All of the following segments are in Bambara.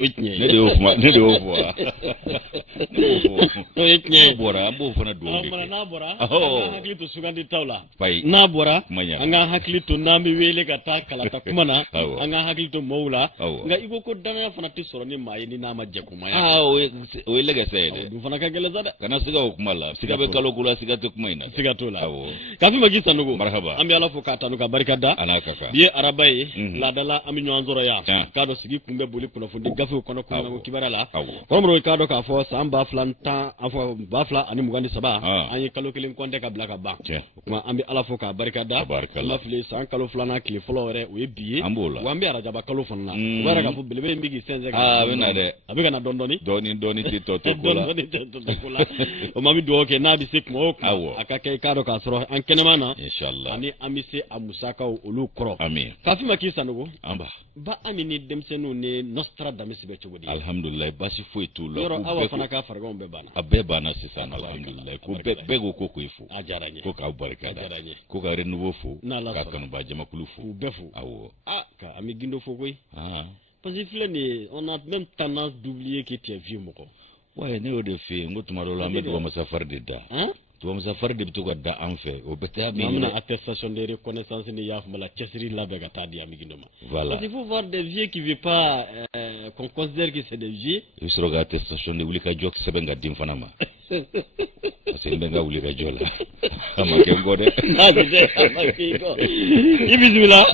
ne de ofuma ne de ofua bora ambo fana do de na bora hakili to sugandi tawla pai na bora anga hakili to nami wele ga ta kala ta kuma na anga hakili to maula nga igo ko dana fana ti soro ni mai ni na majje kuma ya o lega sayde du fana ka gele zada kana siga o kuma la siga be kalo kula siga to kuma ina siga to la kafi magi sanugo marhaba ambi ala fo ka tanu ka barkada anaka ka biye arabai la dala ami nyanzoro ya kado sigi kumbe boli kuna fundi gafe kono kuna ko kibara la komro kado ka fo samba flanta afo bafla ani mugandi saba anyi kalo kilin konde ka blaka ba kuma ambi ala fo ka barkada la fili san kalo flana kili folo re o biye wa ambi arajaba kalo fonna wara ka fo belebe mbigi senze ka bena de abiga na dondoni ti to kula o mami do ke na bi sik mo akake kado ka soro an kenemana inshallah ani amise amusaka olu kro amin kafi makisa nugo amba ba amini demsenu ne Nostradamus be chogodi alhamdulillah basi foi tout lo yoro awa fana ka fargon be bana abbe bana sisan alhamdulillah ko be go ko ifu ajaranye ko ka barka ko ka renouveau fo ka kanu ba jama kulu fo befu awo ka ami gindo fo koy parce que flani on a même tendance d'oublier que tu es vieux moko ouais ne o de fe ngotuma do la me do masafar de da to masafar de bito da en fait o beta mi amna attestation de reconnaissance ni yaf mala chesri la be gata di ami gindo ma voilà parce qu'il faut voir des vieux qui vivent pas qu'on considère que c'est des vieux il sera ga attestation de wulika jok sebenga dim fanama parce que benga wulika jola ama ke ngode na de ama ke go ibismillah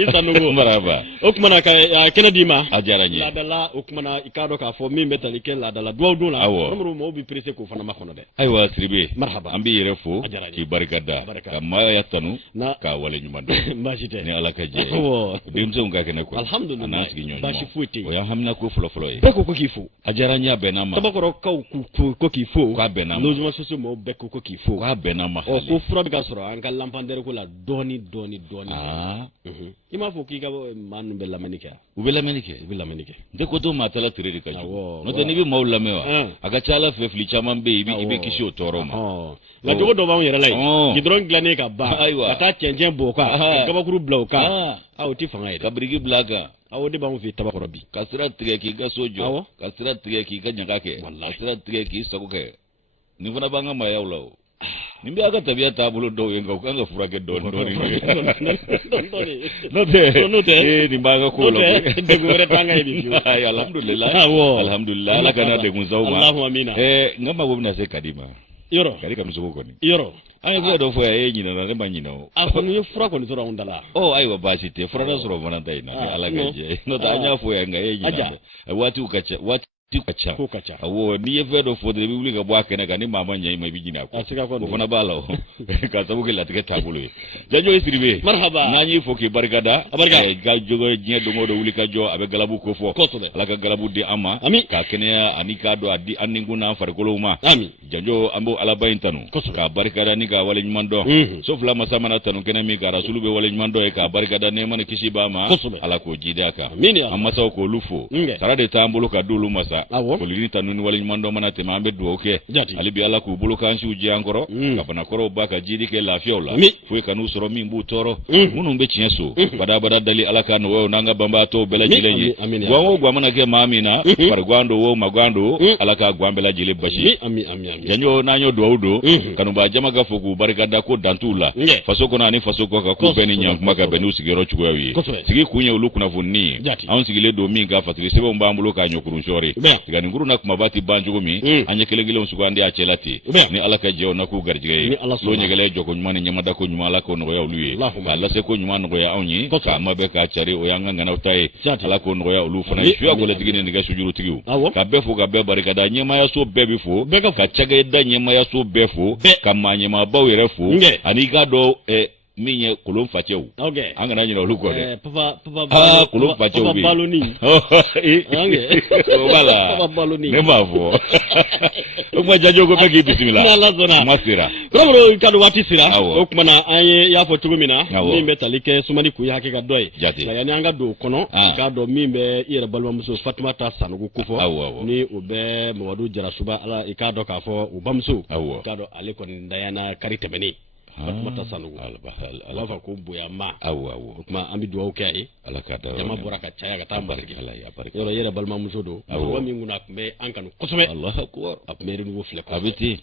isanugo maraba okmana ka kenedima ajaranye la dala okmana ikado ka fo mi metalike la dala do do la numero mo bi presse ko fana makono de aywa tribe marhaba ambi yere fo ki barkada kama ya tanu ka wale nyumando mbashite ni alaka je bimzo ngake ne ko alhamdulillah anas gi nyonyo bashi fuiti o ya hamna ko fulo fulo e beko ko kifu ajaranya benama tabakoro ka ko kifu ka benama lojuma soso mo beko ko kifu ka benama o ko fura bi ka soro an ka lampandere ko la doni ima fo ki ka manu be lamenika u be lamenike de ko to matala tiredi ka jo no te ni bi mawla mewa aga chala fe fli chaman be ibe kishi o toroma la jogo do ba yere lay gidron glane ka ba ka ta chenjen bo ka gaba kuru blow ka aw ti fanga ida kabrigi blaga aw de ba mu fi tabakoro bi kasira tige ki ga sojo kasira tige ki ga nyanga ke kasira tige ki sako ke ni fana banga ma yawlo nimbe aga tabia tabulo do yenga ukanga furake don no te ni banga ko lo de gore tanga ebi ay alhamdulillah ala kana de muzauma Allahu amina ngamba wobna se kadima yoro kadika misuko koni yoro ay go do fo ay nyina na ba nyina ko ni fura ko ni sura undala ay wa basite fura na sura mana dai na ala gaje no ta nya fo ya nga ay nyina watu kacha awo ni yefe do fo de bibli ga bwa kene ga ni mama nyai mai bijina ko fona balo ka sabu ke latika tabulo janjo isribe marhaba nani fo ke bargada ga jogo nye do ngodo wuli ka jo abe galabu ko fo ala ka galabu de ama ka kene ani ka do adi aningu na farkolo ma janjo ambo ala bayintanu ka bargada ni ga wale nyumando so fla masama na tanu kene mi ga rasulu be wale nyumando e ka bargada ne man kishi ba ma ala ko jidaka amma saw ko lufo sarade tambulo ka dulu masa kolini tanuni wali mando mana te mambe do ke ali bi ala ku bulu kan su ji ankoro ka bana koro ba ka jidi ke lafiola fu kanu soro mi mbu toro munu mbe chenso bada dali ala kan wo nanga bamba to bela jilenyi gwango gwa mana ke mamina par gwando wo magwando ala ka gwambela jile bashi janyo nanyo do kanu ba jama ga fogu barikada ko dantula faso ko nani faso ko ka ku beni nyam maka benu sigero chugo wi sigi kunye ulu kuna funni awon sigile do mi ga fatigi sebo mbambulo ka nyokuru shori gani nguru na kuma bati banjugo mi anya kelegele unsugo andi achelati ni alaka je na ku garjige lo nyegele joko nyuma ni nyama da ko nyuma alaka no ya uluye ala se ko nyuma no ya onyi ka mabe ka chari o yanga ngana utai alaka no ya ulu fana shuya ko letigine ni ga sujuru tigiu ka befu ga be barika da nyama ya so bebi fo ka chaga da nyama ya so befu ka manyema bawere fo ani ga do minye kulum fachewu anga na nyina oluko de papa kulum fachewu bi baloni wala baloni ne mavo okuma jajo ko begi bismillah na zona masira kro kadu wati sira okuma anye ya fo tugumina mimbe talike sumani ku yake ga doy na yani anga do kono ka do mimbe ira balwa muso Fatima ta sanugo kufo ni ube mawadu jarasuba ala ikado ka fo ubamsu ka do aliko ndayana karitebeni Fatumata Sanogo ala fa ko boyama o kuma an bi duwawu kɛ ye ala ka da jama bɔra ka caya ka taa masigi ala ya barika yɔrɔ yɛrɛ balimamuso don wa min kunna tun bɛ an kanu kosɛbɛ Allahu akbar a tun bɛ renouveau filɛ a bɛ ten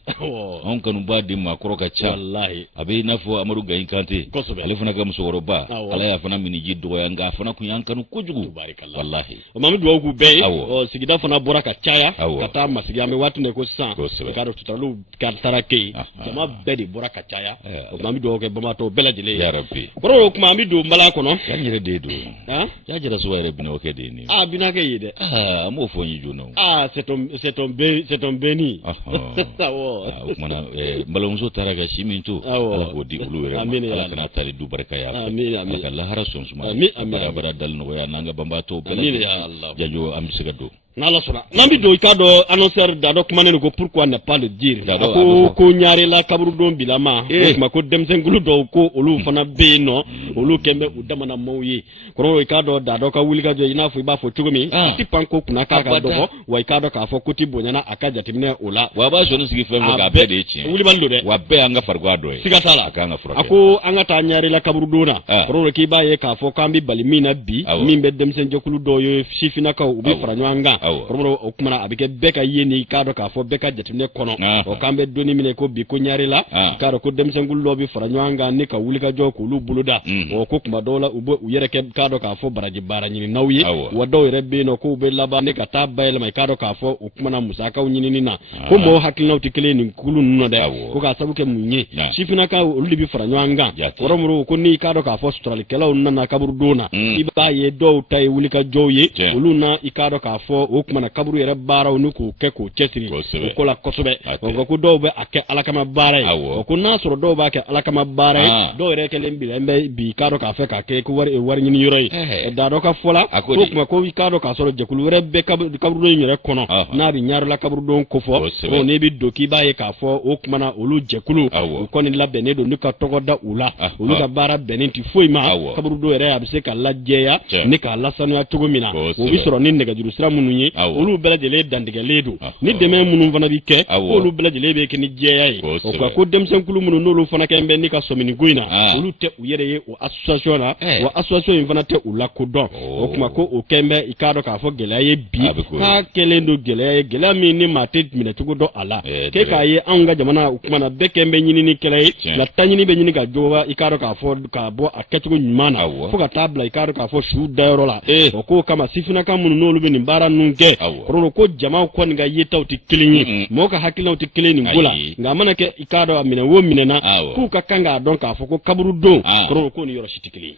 an kanu b'a di maakɔrɔ ka ca wallahi a bɛ i n'a fɔ Amadu Gayi Kante kosɛbɛ ale fana ka musokɔrɔba ala y'a fana miniji dɔgɔya nka a fana kun y'an kanu kojugu wallahi o ma an bɛ duwawu k'u bɛɛ ye sigida fana bɔra ka caya ka taa masigi an bɛ waati min ko sisan k'a dɔn tutaliw ka taara kɛ yen jama bɛɛ de bɔra ka caya o ma an bɛ duwawu kɛ bamatɔ bɛɛ lajɛlen ye yarabi kɔrɔ o kuma an bɛ don mbala kɔnɔ yan yɛrɛ de don y'a jira so yɛrɛ bina o kɛ de ye nin binakɛ ye dɛ an m'o fɔ n ye joona c'est ton béni o kumana n balimamuso taara ka si min to ala k'o di olu yɛrɛ ma ala kana tali du barika y'a fɛ ala ka lahara sɔn suma bara dali nɔgɔya n'an ka banbaatɔw bɛɛ lajɛlen jajo an bɛ se ka don n'ala sɔnna n'an bɛ don i k'a dɔn annonceur Dado kumanen ko pourquoi ne pas le dire ko ɲaarela kaburudon bilama o tuma ko denmisɛnkulu dɔw ko olu fana bɛ yen nɔ olu kɛn bɛ u damana maaw ye kɔrɔ i k'a dɔn Dado ka wulikajɔ i n'a fɔ i b'a fɔ cogo min a ti pan ko kunna k'a ka dɔgɔ wa i k'a dɔn k'a fɔ ko ti bonyana a ka jateminɛ o la wa a b'a sɔnni sigi fɛn fɛn k'a bɛɛ de ye tiɲɛ wulibali don dɛ wa bɛɛ y'an ka farikolo dɔ ye siga t'a la a k'an ka furakɛ a ko an ka taa ɲaarela kaburudon na kɔrɔ k'i b'a ye k'a fɔ k'an bɛ bali min na bi min bɛ denmisɛnjɛkulu dɔw ye sifinnakaw u bɛ fara ɲɔgɔn kan kɔrɔ o kumana a bɛ kɛ bɛɛ ka ye ni k'a dɔn k'a fɔ bɛɛ ka jateminɛ kɔnɔ o k'an bɛ donni minɛ ko bi ko ɲaarela k'a dɔn ko denmisɛnkulu dɔw bɛ fara ɲɔgɔn kan ni ka wulikajɔ k'olu boloda o ko kuma dɔw la u bɛ u yɛrɛ kɛ k'a dɔn k'a fɔ baraji baara ɲininaw ye wa dɔw yɛrɛ bɛ yen nɔ k'u bɛ laban ne ka taa bayɛlɛma i k'a dɔn k'a fɔ o kumana musakaw ɲinini na ko mɔgɔw hakilinaw tɛ kelen nin kulu ninnu na dɛ ko k'a sabu kɛ mun ye sifinnakaw olu de bɛ fara ɲɔgɔn kan kɔrɔmuru ko n'i k'a dɔn k'a fɔ suturalikɛlaw nana kaburudon na i b'a ye dɔw ta ye wulikajɔw ye olu na i k'a dɔn k'a fɔ o kumana kaburu yɛrɛ baaraw ni k'o kɛ k'o cɛsiri o ko la kosɛbɛ o ko dɔw bɛ a kɛ ala kama baara ye o ko n'a sɔrɔ dɔw b'a kɛ ala kama baara ye dɔw yɛrɛ kɛlen bila bɛ bi k'a dɔn k'a fɛ k'a kɛ ko wari ɲini yɔrɔ ye Dado ka fɔ la ko kuma ko i k'a dɔn k'a sɔrɔ jɛkulu wɛrɛ bɛ kaburudon in yɛrɛ kɔnɔ n'a bɛ ɲaarela kaburudon ko fɔ n'i bɛ don k'i b'a ye k'a fɔ o kumana olu jɛkulu u kɔni labɛnnen don ni ka tɔgɔ da u la olu ka baara bɛnnen tɛ foyi ma kaburudon yɛrɛ a bɛ se ka lajɛya ni k'a lasanuya cogo min na o bɛ sɔrɔ ni nɛgɛjuru sira minnu ye olu bɛɛ lajɛlen dantigɛlen don ni dɛmɛ minnu fana bɛ kɛ k'olu bɛɛ lajɛlen bɛ kɛ ni jɛya ye o kuma ko denmisɛnkulu minnu n'olu fana kɛ bɛ ni ka sɔminiko in na olu tɛ u yɛrɛ ye o association na wa association in fana tɛ u la kodɔn o kuma ko o kɛn bɛ i k'a dɔn k'a fɔ gɛlɛya ye bi k'a kɛlen don gɛlɛya ye gɛlɛya min ni maa tɛ minɛ cogo dɔn a la k'e k'a ye anw ka jamana o kumana bɛɛ kɛn bɛ ɲinini kɛlɛ ye nka taɲini bɛ ɲini ka jɔba i k'a dɔn k'a fɔ k'a bɔ a kɛcogo ɲuman na fo ka taa bila i k'a dɔn k'a fɔ su dayɔrɔ la o k'o kama sifinnaka minnu n'olu bɛ nin baara ninnu kɛ kɔrɔ ko jamaw kɔni ka yetaw tɛ kelen ye mɔgɔw ka hakilinaw tɛ kelen nin ko la nka a mana kɛ i k'a dɔn a minɛ o minɛna k'u ka kan k'a dɔn k'a fɔ ko kaburudon kɔrɔ ko ni yɔrɔ si tɛ kelen ye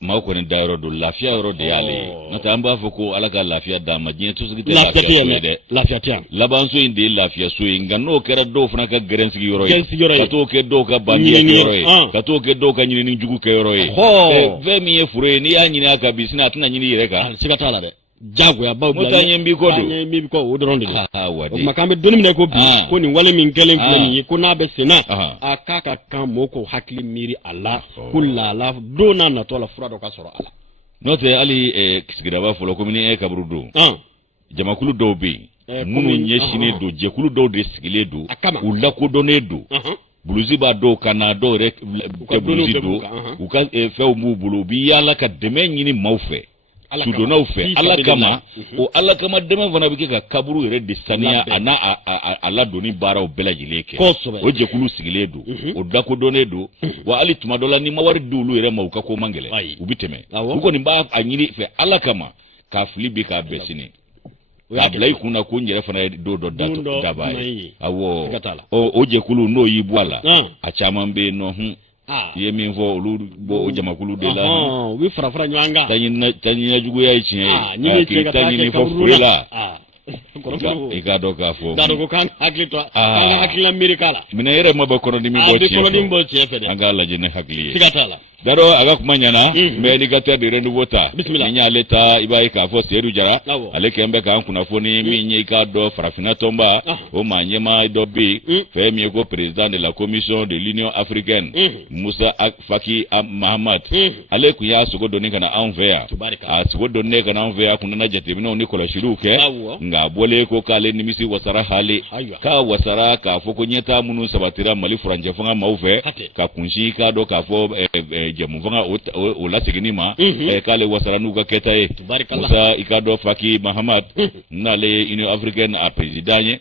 maaw kɔni da yɔrɔ don lafiya yɔrɔ de y'ale ye n'o tɛ an b'a fɔ ko ala ka lafiya d'a ma diɲɛ tusigi tɛ lafiya so ye dɛ lafiya tɛ yan labanso in de ye lafiya so ye nka n'o kɛra dɔw fana ka gɛrɛnsigi yɔrɔ ye ka t'o kɛ dɔw ka bandiya kɛ yɔrɔ ye ka t'o kɛ dɔw ka ɲinini jugu kɛ yɔrɔ ye fɛn min ye foro ye n'i y'a ɲini a kan bi sini a tɛna ɲini i yɛrɛ kan siga t'a la dɛ jagoya baw bila ɲɛ b'i kɔ don ɲɛ b'i kɔ o dɔrɔn de don o tuma k'an bɛ donni minɛ ko bi ko nin wale min kɛlen filɛ nin ye ko n'a bɛ senna a k'a ka kan mɔgɔw k'o hakili miiri a la ko lala don n'a natɔ la fura dɔ ka sɔrɔ a la n'o tɛ hali sigidaba fɔlɔ komi ni kaburu don jamakulu dɔw bɛ yen minnu ɲɛsinnen don jɛkulu dɔw de sigilen don u lakodɔnnen don bulusi b'a dɔw kan na dɔw yɛrɛ tɛ bulusi don u ka fɛnw b'u bolo u bɛ yaala ka dɛmɛ ɲini maaw fɛ sudonnaw fɛ ala kama o ala kama dɛmɛ fana bɛ kɛ ka kaburu yɛrɛ de saniya a n'a a ladonni baaraw bɛɛ lajɛlen kɛ o jɛkulu sigilen don o lakodɔnnen don wa hali tuma dɔ la ni ma wari di olu yɛrɛ ma u ka ko man gɛlɛn u bɛ tɛmɛ u kɔni b'a ɲini fɛ ala kama k'a fili bi k'a bɛɛ sini k'a bila i kunna ko n yɛrɛ fana ye don dɔ daba ye awɔ o jɛkulu n'o y'i bɔ a la a caman bɛ yen nɔ i ye min fɔ olu bɔ o jamakulu de la u bɛ fara fara ɲɔgɔn kan taɲina juguya ye tiɲɛ ye k'i ta ɲini fɔ fure la i k'a dɔn k'a fɔ Dado ko k'an hakili to an ka hakilina miiri k'a la minɛ yɛrɛ ma bɔ kɔnɔdimi bɔ tiɲɛ fɛ dɛ an k'a lajɛ ni hakili ye siga t'a la daro aga kuma nyana me indicateur de renouveau ta nya leta ibai ka fo seru jara ale kembe ka kuna foni mi nyi ka do farafina tomba o manyema do bi fe mi ko président de la commission de l'Union africaine Musa Faki Mahamat ale ku ya sugo doni kana anvea a sugo doni kana anvea kuna na jatemino ni kola shiruke nga bole ko kale nimisi wasara hali ka wasara ka foko nyeta munu sabatira mali franje fanga mauve ka kunshi ka do ka fo jamu fanga o la siginima kale wasara nuga ketae Musa Ikado Faki Mahamat nale Union africaine a président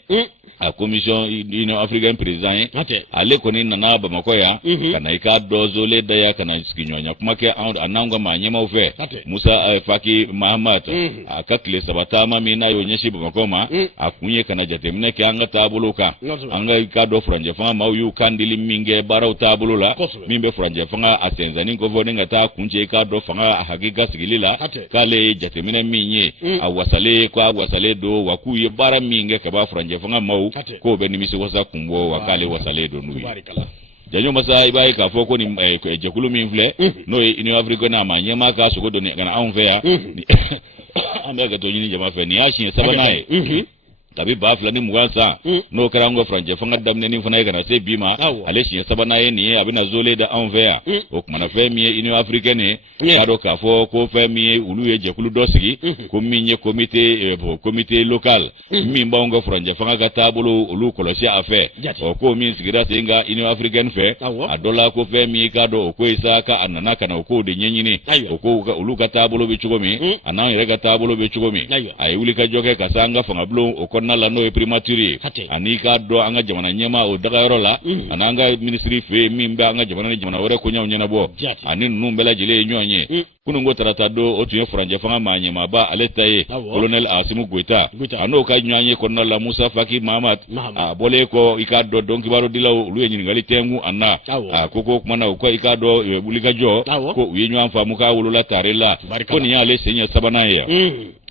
a commission Union africaine président ale koni nana bamakoya kana Ikado zole daya kana sikinyonya kumake ananga manyema ufe Musa Faki Mahamat akakle sabatama mina yonyeshi bamakoma akunye kana jatemine ke anga tabuluka anga Ikado franje fanga mauyu kandili minge bara utabulula mimbe franje fanga asenzani ngovo ngata kunje Ikado fanga hakika sigilila kale jatemine minye awasale kwa awasale do wakuye bara minge kaba franje fanga mau ko benimisi wasa kumbo wakale wasale do nuyi janyo masa ibai ka foko ni jekulu minfle no Union africaine na manyema ka sugo do ne kana anvea amega to nyini jama fe ni ashi sabanae tabi ba fulani muwansa no karango franje fanga damne ni fana kana se bima ale shi sabana ye ni abina zole da anvea o kuma na femi Union africaine kado ka fo ko femi ulu ye jekulu dosigi ko minye comité local mi mbongo franje fanga ka tabulu ulu kolosi afe o ko min sigira singa Union africaine fe adola ko femi kado ko isaka anana kana ko de nyenyini o ko ulu ka tabulu bichugomi anan ye ka tabulu bichugomi ay uli ka joke kasanga fanga blo o nala no primature anika do anga jamana nyema o daga rola ananga ministry fe mimba anga jamana wore ko nyaw nyana bo ani numbela jile nyonye kunungo taratado otuye franje fanga manyema ba aletaye colonel Asimu Goita ano ka nyanye ko nala Musa Faki Mahamat bole ko Ikado donki baro dilaw luye nyingali tengu anna koko kumana ko Ikado bulikajo ko uyenywa mfamu ka wulula tarela ko ni ale senya sabana ya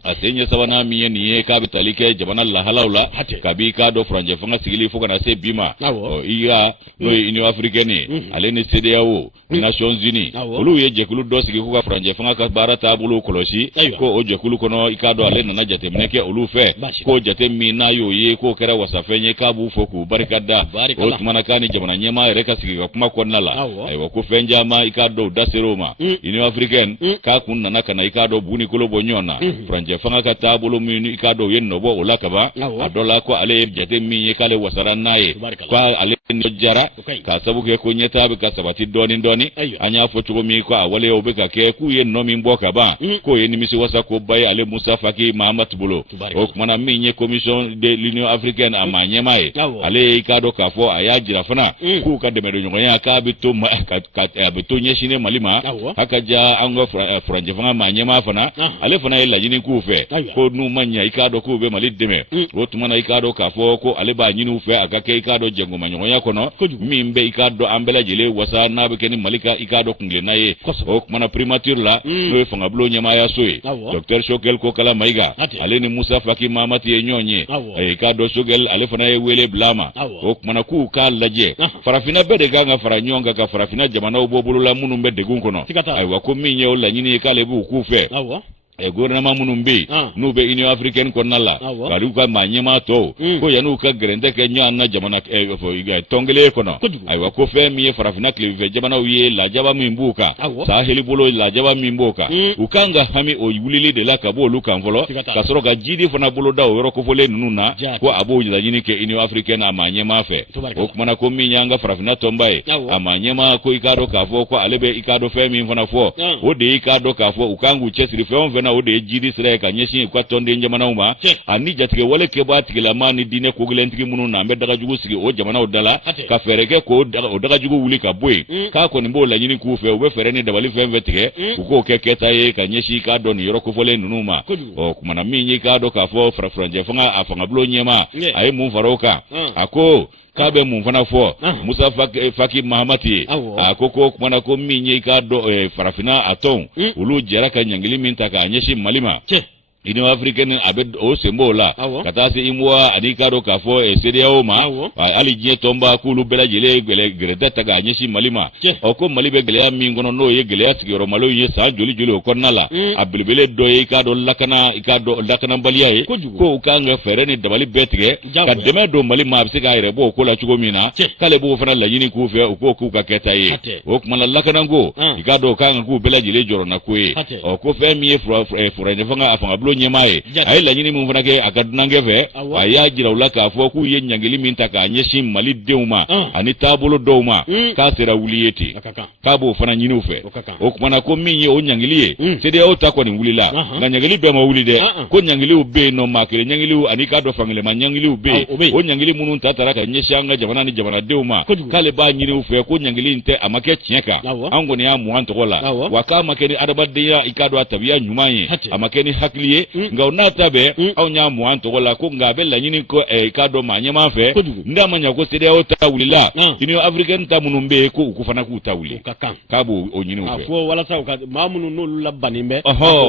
asenya sabana miye niye kabitalike jabana la halawla kabi Ikado franje fanga sigili fuka na se bima iya no Union africaine aleni CEDEAO Nations Unies olu ye jekulu dosigi fuka franje fanga ka barata bulu koloshi ko o jekulu kono Ikado alena na jatemneke olu fe ko jatemi na yo ye ko kera wasafenye kabu foku barikada o tumana kani jabana nyema reka sigika kuma konnala aywa ko fenja ma Ikado daseroma Union africaine ka kunna nakana Ikado buni kolo bonyona franje fanga ka tabulu minu Ikado yenno bo olakaba adola ko ale jate mi kale wasara naye kwa ale njara ka sabuke ko nyeta be ka sabati doni anya fotugo mi ko awale obeka ke ku yenno mi mboka ba ko yeni misi wasa ko bay ale Musa Faki Mahamat bulo o kuma mi nye commission de l'Union africaine amanyema ale Ikado ka fo ayajira fana ku ka de medo nyonya ka bitu ka bitu nyeshine malima hakaja ango franje fanga manyema fana ale fana ila jini ku ko nu manya Ikado ko be mali deme otumana Ikado ka fo ko ale ba nyinu fe akake Ikado jengo manyo ya kono mimbe Ikado ambela jele wasa na be keni malika Ikado kungle naye o kuma primature la no fanga blo nyama ya soe Dr Shogel ko kala maiga ale ni Musa Faki Mahamat ye nyonye Ikado Shogel ale fana ye wele blama o kuma ku ka laje farafina bede ganga faranyonga ka farafina jamana obobulula munu mbede gunkono ay wako minye o la nyini kale bu ku fe gouvernement munumbi nube Union africaine konala karuka manyema to ko yanu ka grende ke nyana jamana tongele kono aywa ko femi farafina klive jamana wiye la jaba mimbuka saheli bolo la jaba mimbuka ukanga hami o yulili de la kabo luka mvolo kasoro ka jidi fona bolo da o ko fole nununa ko abo yini ke Union africaine amanyema fe o kuma ko minyanga farafina tombae amanyema ko Ikado ka fo ko alebe Ikado femi fona fo o de Ikado ka fo ukangu chesiri fe na ode jidi sire ka nyeshi kwa tonde njamana uma ani jatike wale ke batike la mani dine ko glentiki munu na mbe daga jugu sigi o jamana odala ka fereke ko daga jugu wuli ka boy ka ko nimbo la nyini ku fe o be fereni da wali femvetike ko ke keta ye ka nyeshi ka don yoro ko fole nunuma o kuma na minyi ka do ka fo franje fanga afanga blo nyema ay mu faroka ako kabe mumfana fo Musa Faki Mahamati akoko kumana ko minye Ikado farafina aton ulu jaraka nyangili minta ka nyeshi malima Union africaine abe o sembo la kata se imwa ani kado ka fo CEDEAO ma ali je tomba kulu bela jele greta taga nyeshi malima o ko mali be gele mi ngono no ye gele asigiro malo ye sa joli joli o konnala abilbele do ye kado lakana baliya ye ko kanga fere ni dabali betige ka deme do mali ma bise ga ire bo ko la chugo mina kale bo fana la yini ku fe ko ku ka keta ye o kuma la lakana ngo ikado kanga ku bela jele joro na ku ye o ko fe mi fura ne fanga afanga blo nyema ye ay la yini mu fana ke akaduna ngefe aya jira ulaka fo ku ye nyangili minta ka nyeshi mali deuma ani tabolo doma ka sera wuliyeti ka bo fana nyini ufe o kuma na ko minye o nyangiliye CEDEAO ta ko ni wulila na nyangili do ma wulide ko nyangili ube no makere nyangili ani ka do fangile ma nyangili ube o nyangili munun tatara ka nyeshi anga jamana ni jamana deuma kale ba nyini ufe ko nyangili nte amake tieka ango ni ya muanto kola waka makeni adabade ya ikado atabiya nyumaye amakeni hakliye nga onata be au nya muanto kola ko ngabe la nyini ko ikado manyema fe ndama nya ko CEDEAO ta wulila Union africaine ta munumbe ko ukufana ku tawuli kabo onyini ufe afo wala sa ka mamunu no labanimbe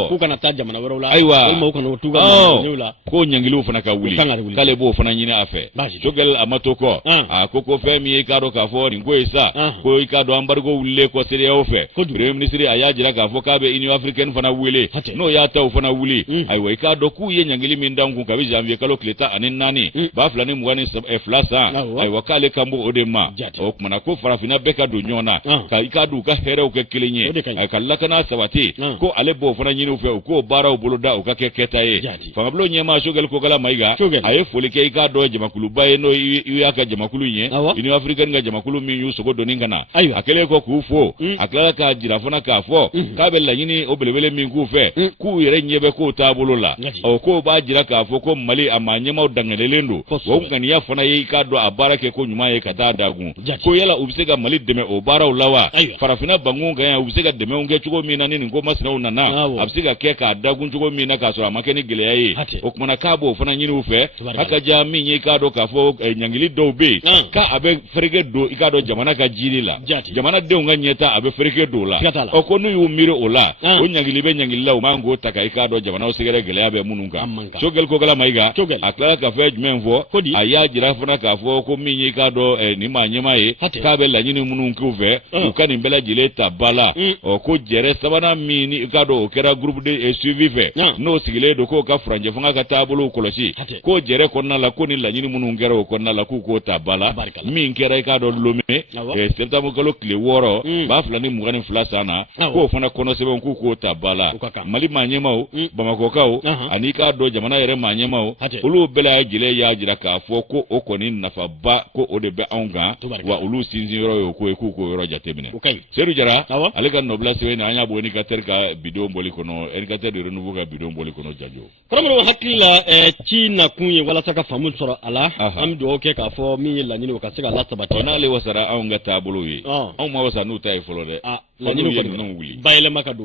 ku kana taja mana wala aiwa kana tuga wala ko nyangili ufana ka wuli kale bo ufana nyini afe jogel amatoko akoko femi ikado ka fo ngoisa ko ikado ambargo wulle ko CEDEAO fe premier ministre ayajira ka fo kabe Union africaine fana wule no ya ta ufana wuli aiwa ikado ku ye nyangili mindangu kabi janvier kalo kleta anen nani ba flani mugani flasa aiwa kale kambo odema o kuma ko farafina beka do nyona ka ikadu ka here o ke kilinye ka lakana sabati ko ale bo fana nyini ufe ko bara o boloda o ka keketa ye fangablo nyema shogel ko kala maiga aye folike ikado jamakulu baye no yaka jamakulu nye Union africaine ga jamakulu mi yuso go doningana akele ko kufo akala ka jirafona ka fo ka bella nyini obelebele mi kufe ku yere nyebe ko tabolola o ko ba jira ka fo ko mali amanyema o dangalelendo wo ngani ya fona ye ikado abara ke ko nyuma ye kata dagun ko yela ubisega mali deme o bara ulawa farafina bangunga ya ubisega deme unge chugo mina nini ngo masina unana abisega ke ka dagun chugo mina ka so amakeni gele yayi o kuma kabo fona nyini ufe aka jami nyi ikado ka fo nyangili dobe ka abe frege do ikado jamana ka jirila jamana de unga nyeta abe frege do la o ko nu yumire ola o nyangili be nyangili la mango taka ikado jamana o segere gele abe mununga chogel ko kala maiga akla ka fe jmenvo aya jira fona ka fo ko minyi ikado ni manyema ye ka be la nyini mununku ve ukani mbela jile tabala o ko jere sabana mini ikado kera groupe de suivi fe no sigile do ko ka franje fanga ka tabulu koloshi ko jere ko na la ko ni la nyini munungero ko na la ku ko tabala min kera ikado lome selta mo kalo kle woro ba fulani mugani flasana ko fona kono sebe ku ko tabala mali manyema o bamako kawo ani ka do jamana yere manyema o ulu bela jile ya jira ka fo ko o ko ni nafa ba ko o de be anga wa ulu sinzi yoro yo ko ku ko yoro jatemine seru jara ale kan nobla sewe na anya bo ni ka terka bidon boli kono en ka ter de renouveau ka bidon boli kono jajo kono hakila china kunye wala saka famu soro ala am do ke ka fo mi la nyini ka sika la sabata na le wasara anga tabulu yi on ma wasa nu tay folo de la nyini ko non wuli bayle makado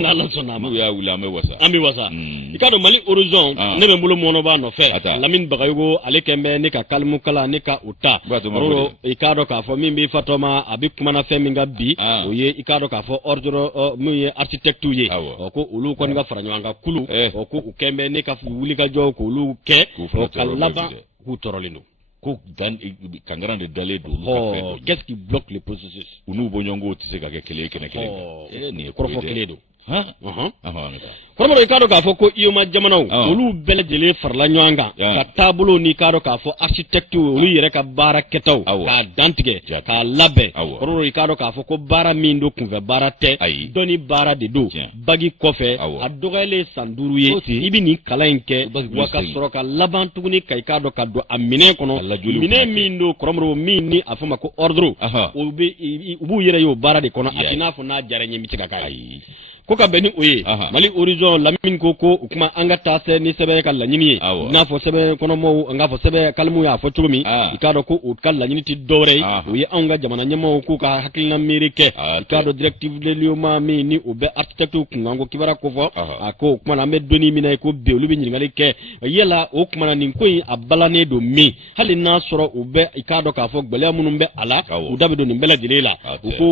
na la sona ma ya wula me wasa ami wasa ikado mali horizon ne be mbulu mono ba no fe lamin bagayo ale kembe ne ka kalmu kala ne ka uta ro ikado ka fo mimbi fatoma abi kuma na fe minga bi oye ikado ka fo ordre muye architecture ye ko ulu ko nga faranyo anga kulu ko ukembe ne ka wuli ka jo ko ulu ke ko kalaba ku torolino ko dan kangara de dale do qu'est-ce qui bloque le processus unu bonyongo tiseka ke kele ni ko fo kele do kono ikado ka fo ko iyoma jamanaw olu bele jele farla nyanga ka tabulo ni ikado ka fo architecture olu yere ka bara ketaw ka dantige ka labe kono ikado ka fo ko bara mindo kunve bara te doni bara de do bagi kofe adogale sanduru ye ibi ni kala inke waka soroka laban tuguni ka ikado ka do amine kono mine mindo koromro mini afuma ko ordre ubu yere yo bara de kono atina fo na jare nyimi tika kai ko ka beni oye mali horizon lamin koko kuma anga tase ni sebe kala nyini na fo sebe kono mo anga fo sebe kalmu ya fo chumi ikado ko ut kala nyini ti dore oye anga jamana nyamo ko ka hakilna amerike ikado directive de lioma mi ni ube architecture kungango kibara ko fo ako kuma na medoni mina ko be olubi nyingali ke yela o kuma na ninkoi abalane do mi hali na soro ube ikado ka fo gbele munumbe ala udabe do nimbele dilela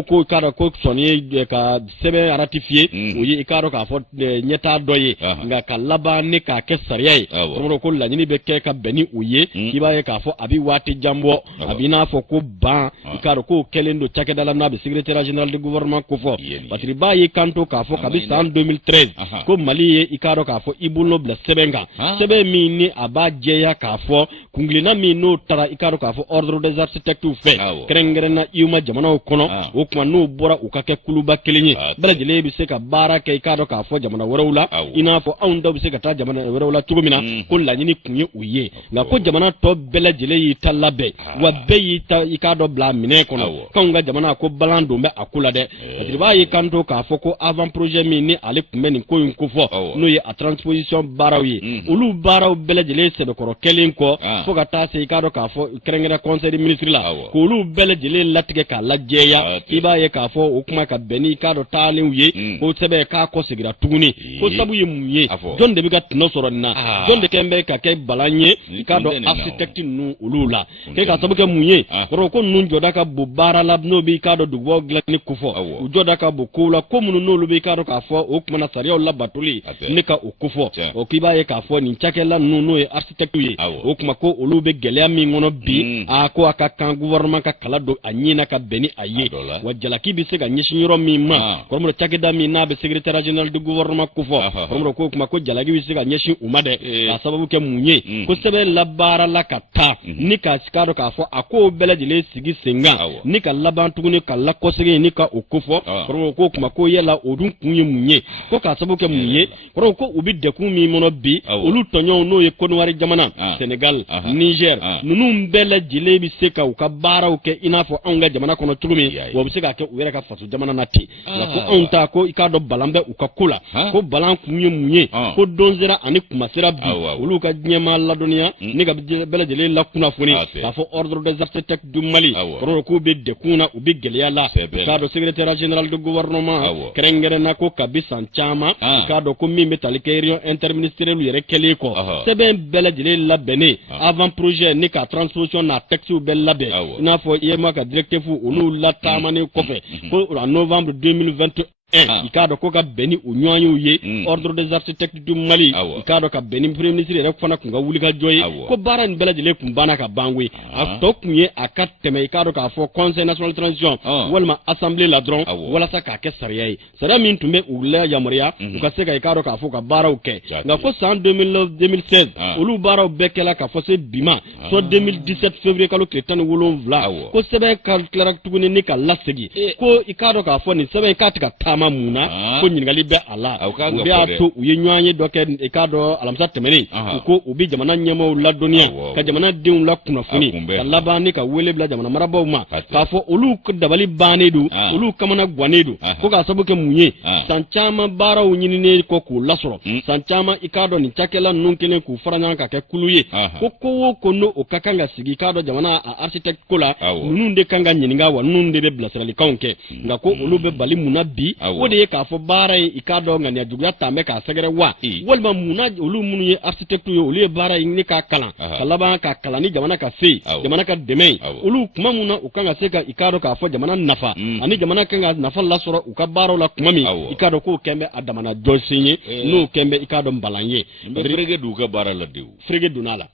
ko ikado ko soni ka sebe ratifier o ye i k'a dɔn k'a fɔ ɲɛtaa dɔ ye nka ka laban ne k'a kɛ sariya ye karamɔgɔ ko laɲini bɛ kɛ ka bɛn ni o ye i b'a ye k'a fɔ a bɛ waati jan bɔ a bɛ n'a fɔ ko ban i k'a dɔn k'o kɛlen don cakɛda la n'a bɛ secrétaire général du gouvernement ko fɔ parce que b'a ye kanto k'a fɔ kabi san 2013 ko Mali ye i k'a dɔn k'a fɔ i bolo bila sɛbɛn kan sɛbɛn min ni a b'a jɛya k'a fɔ kungilenna min n'o taara i k'a dɔn k'a fɔ ordre des architectes fɛ kɛrɛnkɛrɛnna IUMA jamanaw kɔnɔ o tuma n'o bɔra u ka kɛ kuluba kelen ye bɛɛ lajɛlen bɛ se ka baara kɛ i k'a dɔn k'a fɔ jamana wɛrɛw la i n'a fɔ anw da bɛ se ka taa jamana wɛrɛw la cogo min na ko laɲini kun ye u ye nka ko jamana tɔ bɛɛ lajɛlen y'i ta labɛn wa bɛɛ y'i ta i k'a dɔn bila minɛn kɔnɔ k'anw ka jamana ko balan don bɛ a ko la dɛ parce que b'a ye kanto k'a fɔ ko avant projet min ni ale tun bɛ nin ko in ko fɔ n'o ye a transposition baaraw ye olu baaraw bɛɛ lajɛlen sɛbɛkɔrɔ kɛlen kɔ fo ka taa se i k'a dɔn k'a fɔ kɛrɛnkɛrɛn conseil des ministres la k'olu bɛɛ lajɛlen latigɛ k'a lajɛya i b'a ye k'a fɔ o kuma ka bɛn ni i k'a dɔn taalenw ye ko sɛbɛn k'a kɔ segira tuguni ko sabu ye mun ye jɔn de bɛ ka tɔnɔ sɔrɔ nin na jɔn de kɛn bɛ ka kɛ balan ye i k'a dɔn architecte ninnu olu la k'e ka sabu kɛ mun ye kɔrɔ ko ninnu jɔda ka bon baara la n'o b'i k'a dɔn dugubaw dilanni ko fɔ u jɔda ka bon kow la ko minnu n'olu b'i k'a dɔn k'a fɔ o kumana sariyaw labatoli ne ka o ko fɔ o k'i b'a ye k'a fɔ nin cakɛla ninnu n'o ye architecte ye o kuma ko olu bɛ gɛlɛya min kɔnɔ bi ko a ka kan gouvernement ka kala don a ɲina ka bɛn ni a ye wa jalaki bɛ se ka ɲɛsin yɔrɔ min ma kɔrɔmɔrɔ cakɛda min n'a bɛ secrétaire général du gouvernement ko fɔ kɔrɔmɔrɔ ko kuma ko jalaki bɛ se ka ɲɛsin u ma dɛ k'a sababu kɛ mun ye ko sɛbɛn labaara la ka taa ni k'a k'a dɔn k'a fɔ a ko bɛɛ lajɛlen sigi sen kan ni ka laban tuguni ka lakɔsegin ni ka o ko fɔ kɔrɔmɔrɔ ko kuma ko yala o dun kun ye mun ye ko k'a sababu kɛ mun ye kɔrɔmɔrɔ ko u bɛ dekun min kɔnɔ bi olu tɔɲɔgɔnw n'o ye Côte d'Ivoire jamana Sénégal Niger ninnu bɛɛ lajɛlen bɛ se ka u ka baaraw kɛ i n'a fɔ anw ka jamana kɔnɔ cogo min wa u bɛ se k'a kɛ u yɛrɛ ka faso jamana na ten nka ko anw ta ko i k'a dɔn balan bɛ u ka ko la ko balan kun ye mun ye ko don sera ani kuma sera bi olu ka diɲɛmaa ladɔnniya ne ka bɛɛ lajɛlen lakunnafoni k'a fɔ ordre des architectes du Mali kɔrɔ k'u bɛ dekun na u bɛ gɛlɛya la k'a dɔn secrétaire général du gouvernement kɛrɛnkɛrɛnna ko kabi san caman k'a dɔn ko min bɛ tali kɛ réunion interministérielle yɛrɛ kɛlen kɔ sɛbɛn bɛɛ lajɛlen labɛnnen avant projet ne ka transposition n'a texte bɛɛ labɛn i n'a fɔ IEMA ka directif olu lataamanen kɔfɛ ko en novembre 2021 i k'a dɔn ko ka bɛn ni o ɲɔgɔnyew ye ordre des architectes du Mali i k'a dɔn ka bɛn ni premier ministre yɛrɛ fana kun ka wulikajɔ ye ko baara in bɛɛ lajɛlen kun banna ka ban koyi a tɔ kun ye a ka tɛmɛ i k'a dɔn k'a fɔ conseil national de transition walima assemblée la dɔrɔn walasa k'a kɛ sariya ye sariya min tun bɛ u la yamaruya u ka se ka i k'a dɔn k'a fɔ ka baaraw kɛ nka fo san 2016 olu baaraw bɛɛ kɛla ka fɔ se bi ma so 2017 février kalo tile 17 ko sɛbɛn ka tilara tuguni ni ka lasegin ko i k'a dɔn k'a fɔ nin sɛbɛn k'a tɛ ka taama mun na ko ɲininkali bɛ a la u de y'a to u ye ɲɔgɔn ye dɔ kɛ i k'a dɔn alamisa tɛmɛnen u ko u bɛ jamana ɲɛmaaw ladɔnniya ka jamana denw la kunnafoni ka laban ni ka wele bila jamana marabaaw ma k'a fɔ olu dabali bannen don olu kamana gannen don ko k'a sababu kɛ mun ye san caman baaraw ɲininen kɔ k'u lasɔrɔ san caman i k'a dɔn nin cakɛla ninnu kelen k'u fara ɲɔgɔn ka kɛ kulu ye ko o ko n'o o ka kan ka sigi i k'a dɔn jamana architecte ko la ninnu de kan ka ɲininka wa ninnu de bɛ bilasiralikanw kɛ nka ko olu bɛ bali mun na bi o de ye k'a fɔ baara ye i k'a dɔn ŋaniya juguya ta bɛ k'a sɛgɛrɛ wa walima mun na olu minnu ye architecte ye olu ye baara ye ni k'a kalan ka laban k'a kalan ni jamana ka se jamana ka dɛmɛ olu kuma mun na u kan ka se ka i k'a dɔn k'a fɔ jamana nafa ani jamana kan ka nafa lasɔrɔ u ka baaraw la kuma min i k'a dɔn k'o kɛn bɛ a damana jɔsen ye n'o kɛn bɛ i k'a dɔn balan ye ferege d'u ka baara la dewu ferege donn'a la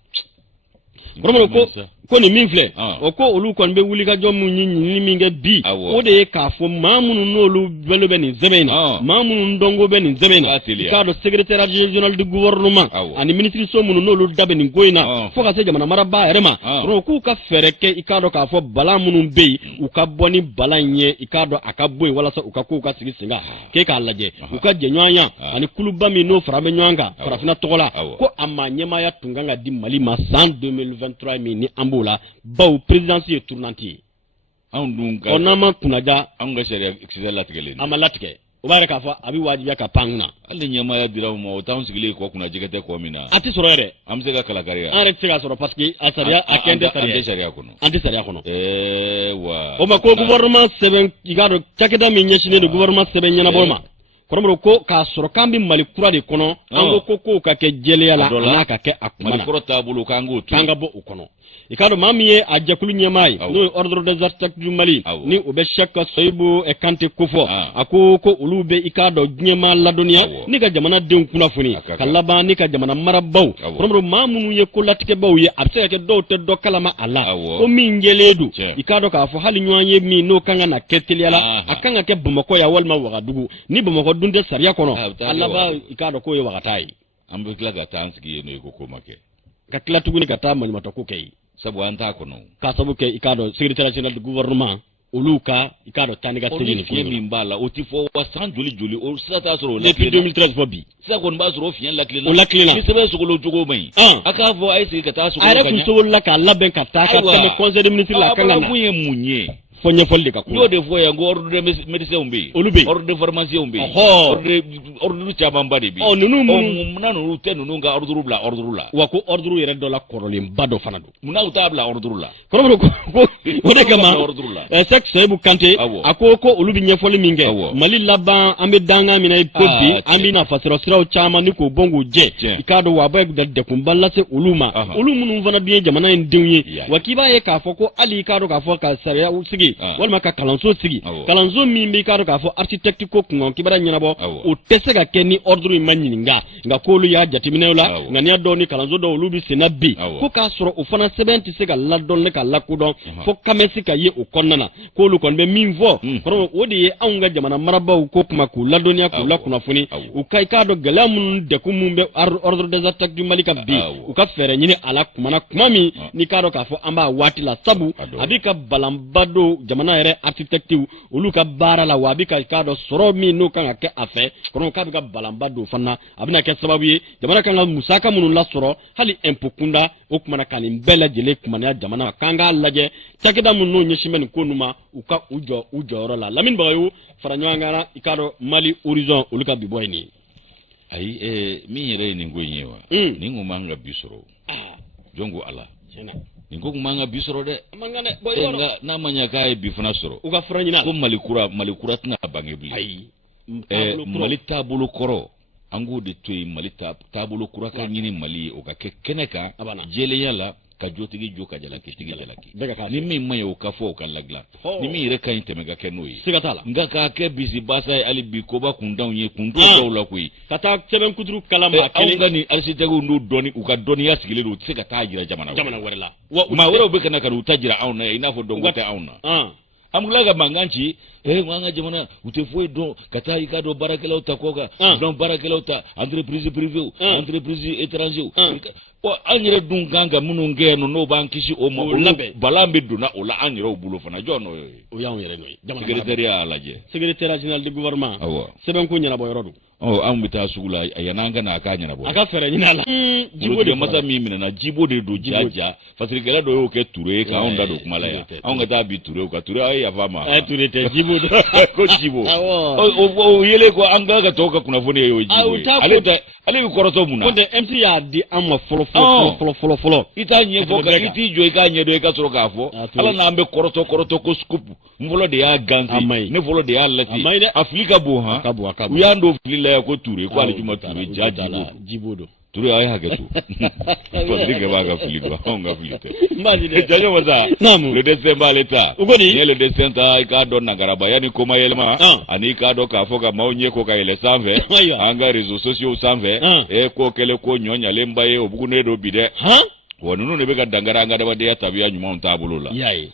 kɔrɔmɔgɔ ko nin min filɛ o ko olu kɔni bɛ wulikajɔ mun ɲini min kɛ bi o de ye k'a fɔ maa minnu n'olu balo bɛ nin sɛbɛn in na maa minnu dɔnko bɛ nin sɛbɛn in na i k'a dɔn secrétaire général du gouvernement ani ministre minnu n'olu da bɛ nin ko in na fo ka se jamana marabaa yɛrɛ ma k'u ka fɛɛrɛ kɛ i k'a dɔn k'a fɔ balan minnu bɛ yen u ka bɔ ni balan in ye i k'a dɔn a ka bɔ yen walasa u ka kow ka sigi sen kan k'e k'a lajɛ u ka jɛɲɔgɔnya ani kuluba min n'o fara bɛ ɲɔgɔn kan farafinna tɔgɔ la ko a ma ɲɛmaaya tun kan ka di Mali ma san 2023 min ni an b'o la bawo présidence ye tournante ye anw dun ka n'an ma kunnaja anw ka sariya kisɛ latigɛlen an ma latigɛ o b'a yɛrɛ k'a fɔ a bɛ wajibiya ka pan kunna hali ɲɛmaaya dira u ma o t'anw sigilen kɔ kunna jɛgɛ tɛ kɔ min na a tɛ sɔrɔ yɛrɛ an bɛ se ka kalakari an yɛrɛ tɛ se ka sɔrɔ parce que a sariya a kɛn tɛ sariya kɔnɔ an tɛ sariya kɔnɔ wa o ma ko gouvernement sɛbɛn i k'a dɔn cakɛda min ɲɛsinnen don gouvernement sɛbɛn ɲɛnabɔ ma koromro ko ka soro kambi mali kura de kono ango ko ka ke jeleya la na ka ke akuma mali kura tabulu kango tanga bo ukono ikado mamiye a jakulu nyamai no ordre des architectes du Mali ni ube shaka soibu e kante kufo ako ko ulube ikado nyama ladonia ni ka jamana den kuna funi kalaba ni ka jamana marabaw koromro mamunu ye ko latike baw ye abse ke do te do kalama ala ko min ngeledu ikado ka fo hali nyanye mi no kanga na keteliala akanga ke bumako ya walma wagadugu ni bumako dunde sariya kono alaba ikado ko ye wagatai ambe kila ga tansigi no ko ko make ka kila tuguni ka tamani matako kei sabu anta kono ka sabu ke ikado secrétaire général du gouvernement oluka ikado taniga tini fi min bala o tifo wa san joli o sata soro depuis 2013 fobi sa kon ba soro fiyan o laklina ni sebe sogolo jogo mai aka vo ay se kata sogolo kanya ara ku sogolo la ka laben ka ta ka teme conseil des ministres la kanga na munye fonye folde ka ko yo de foya ngo ordre de médecin umbi ordre de pharmacie umbi ordre chama mbadi bi nunu munanu tenu nga ordre bla wa ko ordre yere do la korolim bado fanado muna utabla ordre la koromro ko wode kama sex sebu kante akoko olubi nyefoli minge mali laban ambe danga mina ipobi ambi na fasiro siraw chama niko bongo je ikado wa ba de kumballa se uluma ulumu vana biye jamana ndinye wakiba ye ka foko ali ikado ka foka sare usigi walma ka kalanso sigi kalanso mimbi ikado ka fo architect ko kungon kibara nyinabo o tesega keni ordre manyininga nga kolu ya jatiminela ngania doni kalanso do ulubi senabi ko ka soro o fana 70 sega ladon le ka lakudon fo kamesi ka ye o konnana ko lu kon be min vo ko wodi ye anga jamana maraba ko kuma ku ladonia ku la kuna funi o kai ka do galamun de ku mumbe ordre des attaques du Malika bi o ka fere nyine ala kuma mi ni ka do ka fo amba wati la sabu abika balambado jamana yere architecte olu ka bara la wabika ka do soro mi no kan ka afe ko ka bika balambado fana abina ke sababu ye jamana kan musaka munun la soro hali empukunda o kuma kan bela jele kuma na jamana kanga laje takida mun no nyeshimen ko numa uka ujo la lamin bayu faranyanga ikado Mali horizon uluka biboy ni ai mi yere ni ngonyewa ni ngumanga bisoro jongo ala ni ngumanga bisoro de mangane boy woro na manya kai bifuna soro uka faranyina ko Mali kura tna bangebli ai Mali tabulu koro ango de toy Mali tabulu kura ka nyini Mali o ka keneka jele yala ka jotigi joka jalaki tigi jalaki ni mi mayo ka fo ka lagla ni mi re kan temega kenoyi sigatala nga ka ke bisi basa ali bi ko ba kundaw nye kundo dawla kuyi kata seben kudru kalama kele ngani arsitagu ndo doni uka doni ya sigile do sika tajira jamana warla ma wero be kana ka tajira auna ina fo dongo ta auna amulaga manganchi mwanga jamana utefoi don kata ikado barakela utakoga don barakela uta entreprise privée entreprise étranger o anyere dunganga munungeno no bankisi o ma balambe duna ola anyere obulo fana jono o yawo yere noy jamana secrétaire alaje secrétaire général du gouvernement seben ko nyana boy rodu ambita sugula ayananga na akanya na boy aka fere nyina jibo de masa mimi na jibo de do jaja fasirikela do yo ke ture ka onda do kumala ya anga ta bi ture ka ture ay avama ture te jibo ko jibo o yele ko anga ga toka kuna fone yo jibo ale koroto muna ko de MC ya di amma folo ita nye ko ka iti jo ka nye do ka soro ka fo ala na ambe koroto ko scoop mvolo de ya ganzi ne volo de ya lati Afrika bo ha uyando filila ko ture ko ali juma ture jibodo ture ay hagetu to diga baga filido onga filite mbaji de janyo waza le décembre leta ugoni le décembre ka do na garaba yani koma yelma ani ka do ka foka maunye ko ka ile sanve anga réseaux sociaux sanve ko kele ko nyonya lemba ye obugune do bide wonunu ne be ka dangaranga da wade ya tabiya nyuma ontabulula yayi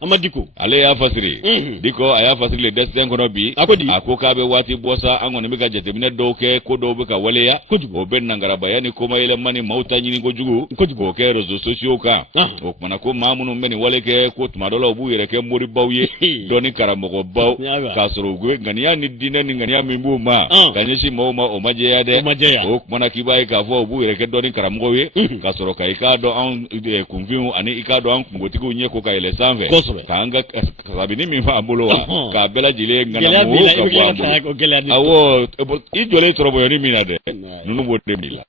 amadiko ale ya fasiri diko aya fasiri le destin kono bi ako ka be wati bosa angone be ka jetemine doke ko do be ka wale ya o ben nangara bayani ko mayele mani mauta nyini ko jugu ko ke réseaux sociaux ka o mana ko mamunu meni wale ke ko tumadola obu yere ke mori bawye doni karamoko baw ka soro gwe ngania ni dine ni ngania mimbu ma kanyeshi mauma o maje ya de o mana kibai ka fo obu yere ke doni karamoko we ka soro ka ikado an kumviu ani ikado an ngotiko nye ko ka ile sanve kanga sabini mi fa bolowa ka bela jile ngana mo ka awo ijole trobo yoni minade nunu bote mila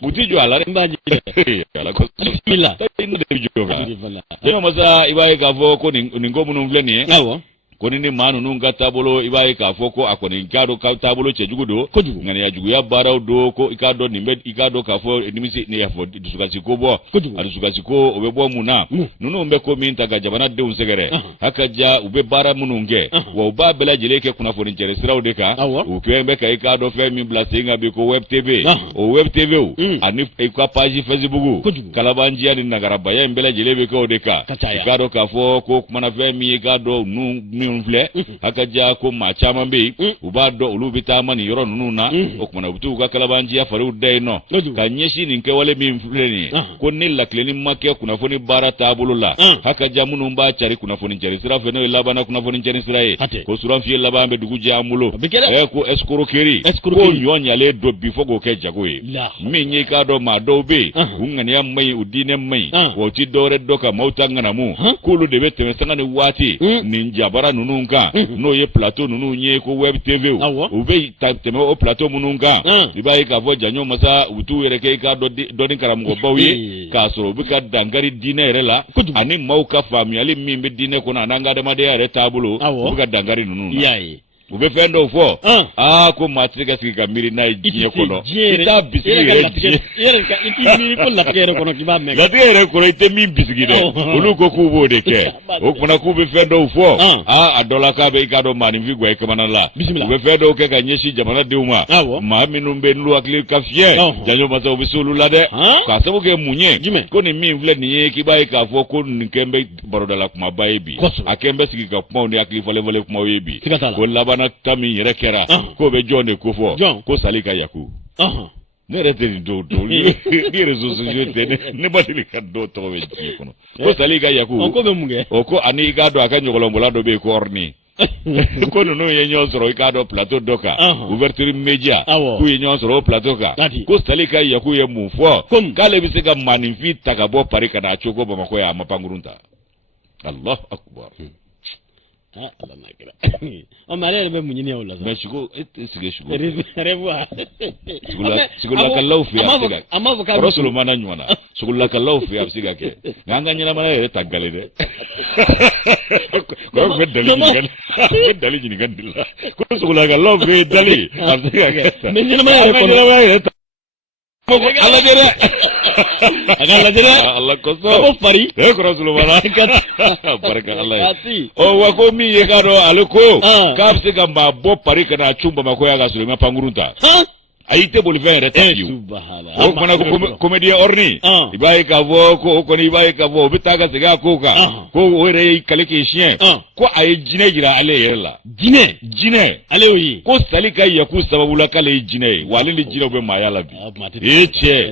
butijo ala mbaji ala ko mila inde joga jema masa ibaye ka fo ko ningo munu mvleni awo ko ni maa ninnu ka taabolo i b'a ye k'a fɔ ko a kɔni k'a dɔn ka taabolo cɛjugu don ŋaniya juguya baaraw don ko i k'a dɔn nin bɛ i k'a dɔn k'a fɔ nimisi ne y'a fɔ dusukasi ko bɔ a dusukasi ko o bɛ bɔ mun na ninnu bɛ ko min ta ka jamanadenw sɛgɛrɛ hakaja u bɛ baara minnu kɛ wa u b'a bɛɛ lajɛlen kɛ kunnafoni cɛri siraw de kan u kɛlen bɛ ka i k'a dɔn fɛn min bila sen kan bi ko web tv o web tv ani i ka page facebook kalabanjiya ni nagarabaya in bɛɛ lajɛlen bɛ kɛ o de kan i k'a dɔn k'a fɔ ko kumana fɛn min i k'a dɔn ninnu filɛ hakaja ko maa caman bɛ yen u b'a dɔn olu bɛ taama nin yɔrɔ ninnu na o kumana u bɛ t'u ka kalabanjiya fariw da yen nɔ ka ɲɛsin nin kɛwale min filɛ nin ye ko ni lakilenni ma kɛ kunnafoni baara taabolo la hakaja minnu b'a cari kunnafoni cari sira fɛ n'o ye labanna kunnafoni cari sira ye ko suran fiyɛ laban bɛ dugu jɛ an bolo ko escroquerie ko ɲɔ ɲalen dɔ bi fo k'o kɛ jago ye min ye k'a dɔn maa dɔw bɛ yen u ŋaniya man ɲi u diinɛ man ɲi wa u ti dɔwɛrɛ dɔn ka maaw ta ŋanamu k'olu de bɛ tɛmɛ sanga ni waati nin jabara ninnu kan n'o ye plateau ninnu ye ko web tv u bɛ tɛmɛ o plateau minnu kan i b'a ye k'a fɔ janɲɔ masa u t'u yɛrɛ kɛ i k'a dɔnni karamɔgɔbaw ye k'a sɔrɔ u bɛ ka dankari diinɛ yɛrɛ la ani maaw ka faamuyali min bɛ diinɛ kɔnɔ an'an ka adamadenya yɛrɛ taabolo u bɛ ka dankari ninnu na u bɛ fɛn dɔw fɔ ko maa tɛ se ka sigi ka miiri n'a ye diɲɛ kɔnɔ i t'a bisigi yɛrɛ latigɛ yɛrɛ kɔnɔ i tɛ min bisigi dɛ olu ko k'u b'o de kɛ o kumana k'u bɛ fɛn dɔw fɔ a dɔ la k'a bɛ i k'a dɔn maaninfin guwa i kamana la u bɛ fɛn dɔw kɛ ka ɲɛsin jamanadenw ma maa minnu bɛ n'olu hakili ka fiyɛ janɲɔ masa u bɛ se olu la dɛ k'a sababu kɛ mun ye ko nin min filɛ nin ye k'i b'a ye k'a fɔ ko nin kɛn bɛ barodala kumaba ye bi a kɛn bɛ sigi ka kumaw ni hakili falen kumaw ye bi ko laban ta min yɛrɛ kɛra k'o bɛ jɔn de ko fɔ ko sali ka yaku ne yɛrɛ tɛ nin dɔw dɔn ni réseaux sociaux tɛ ne ma deli ka dɔw tɔgɔ bɛ diɲɛ kɔnɔ ko sali ka yaku ko bɛ mun kɛ o ko ani i k'a dɔn a ka ɲɔgɔlɔnbɔla dɔ bɛ yen ko orni ko ninnu ye ɲɔgɔn sɔrɔ i k'a dɔn plateau dɔ kan ouverture média k'u ye ɲɔgɔn sɔrɔ o plateau kan ko sali ka yaku ye mun fɔ k'ale bɛ se ka maaninfin ta ka bɔ Paris ka n'a cogo Bamakɔ yan a ma pankurun ta Allahu akbar ale yɛrɛ bɛ mun ɲini o la mais sigo e tɛ sigi sigo revoir sigolakallaw fɛ a bɛ se ka kɔrɔ solomana ɲuman na sigolakallaw fɛ a bɛ se ka kɛ nka an ka ɲɛnamaya yɛrɛ ta gale dɛ kɔrɔ bɛ dali ɲininkali la ko sigolakallaw fɛ dali a bɛ se ka kɛ mais ɲɛnamaya yɛrɛ ta ala jɛrɛ a ka lajɛ dɛ ala kosɔn a ko fari e kɔrɔ solomana barika ala ye wa ko min ye k'a dɔn ale ko k'a bɛ se ka maa bɔ Paris ka n'a cun Bamakɔ yan ka sɔrɔ i ma pankurun ta ayi tɛ bolifɛn yɛrɛ ta fiyewu o kumana ko comédien orni i b'a ye k'a fɔ ko o kɔni i b'a ye k'a fɔ o bɛ taa ka segin a ko kan ko o yɛrɛ ye kale k'i siɲɛ ko a ye jinɛ jira ale yɛrɛ la jinɛ ale y'o ye ko sali ka yaku sababu la k'ale ye jinɛ ye wa ale ni jinɛw bɛ maaya la bi cɛ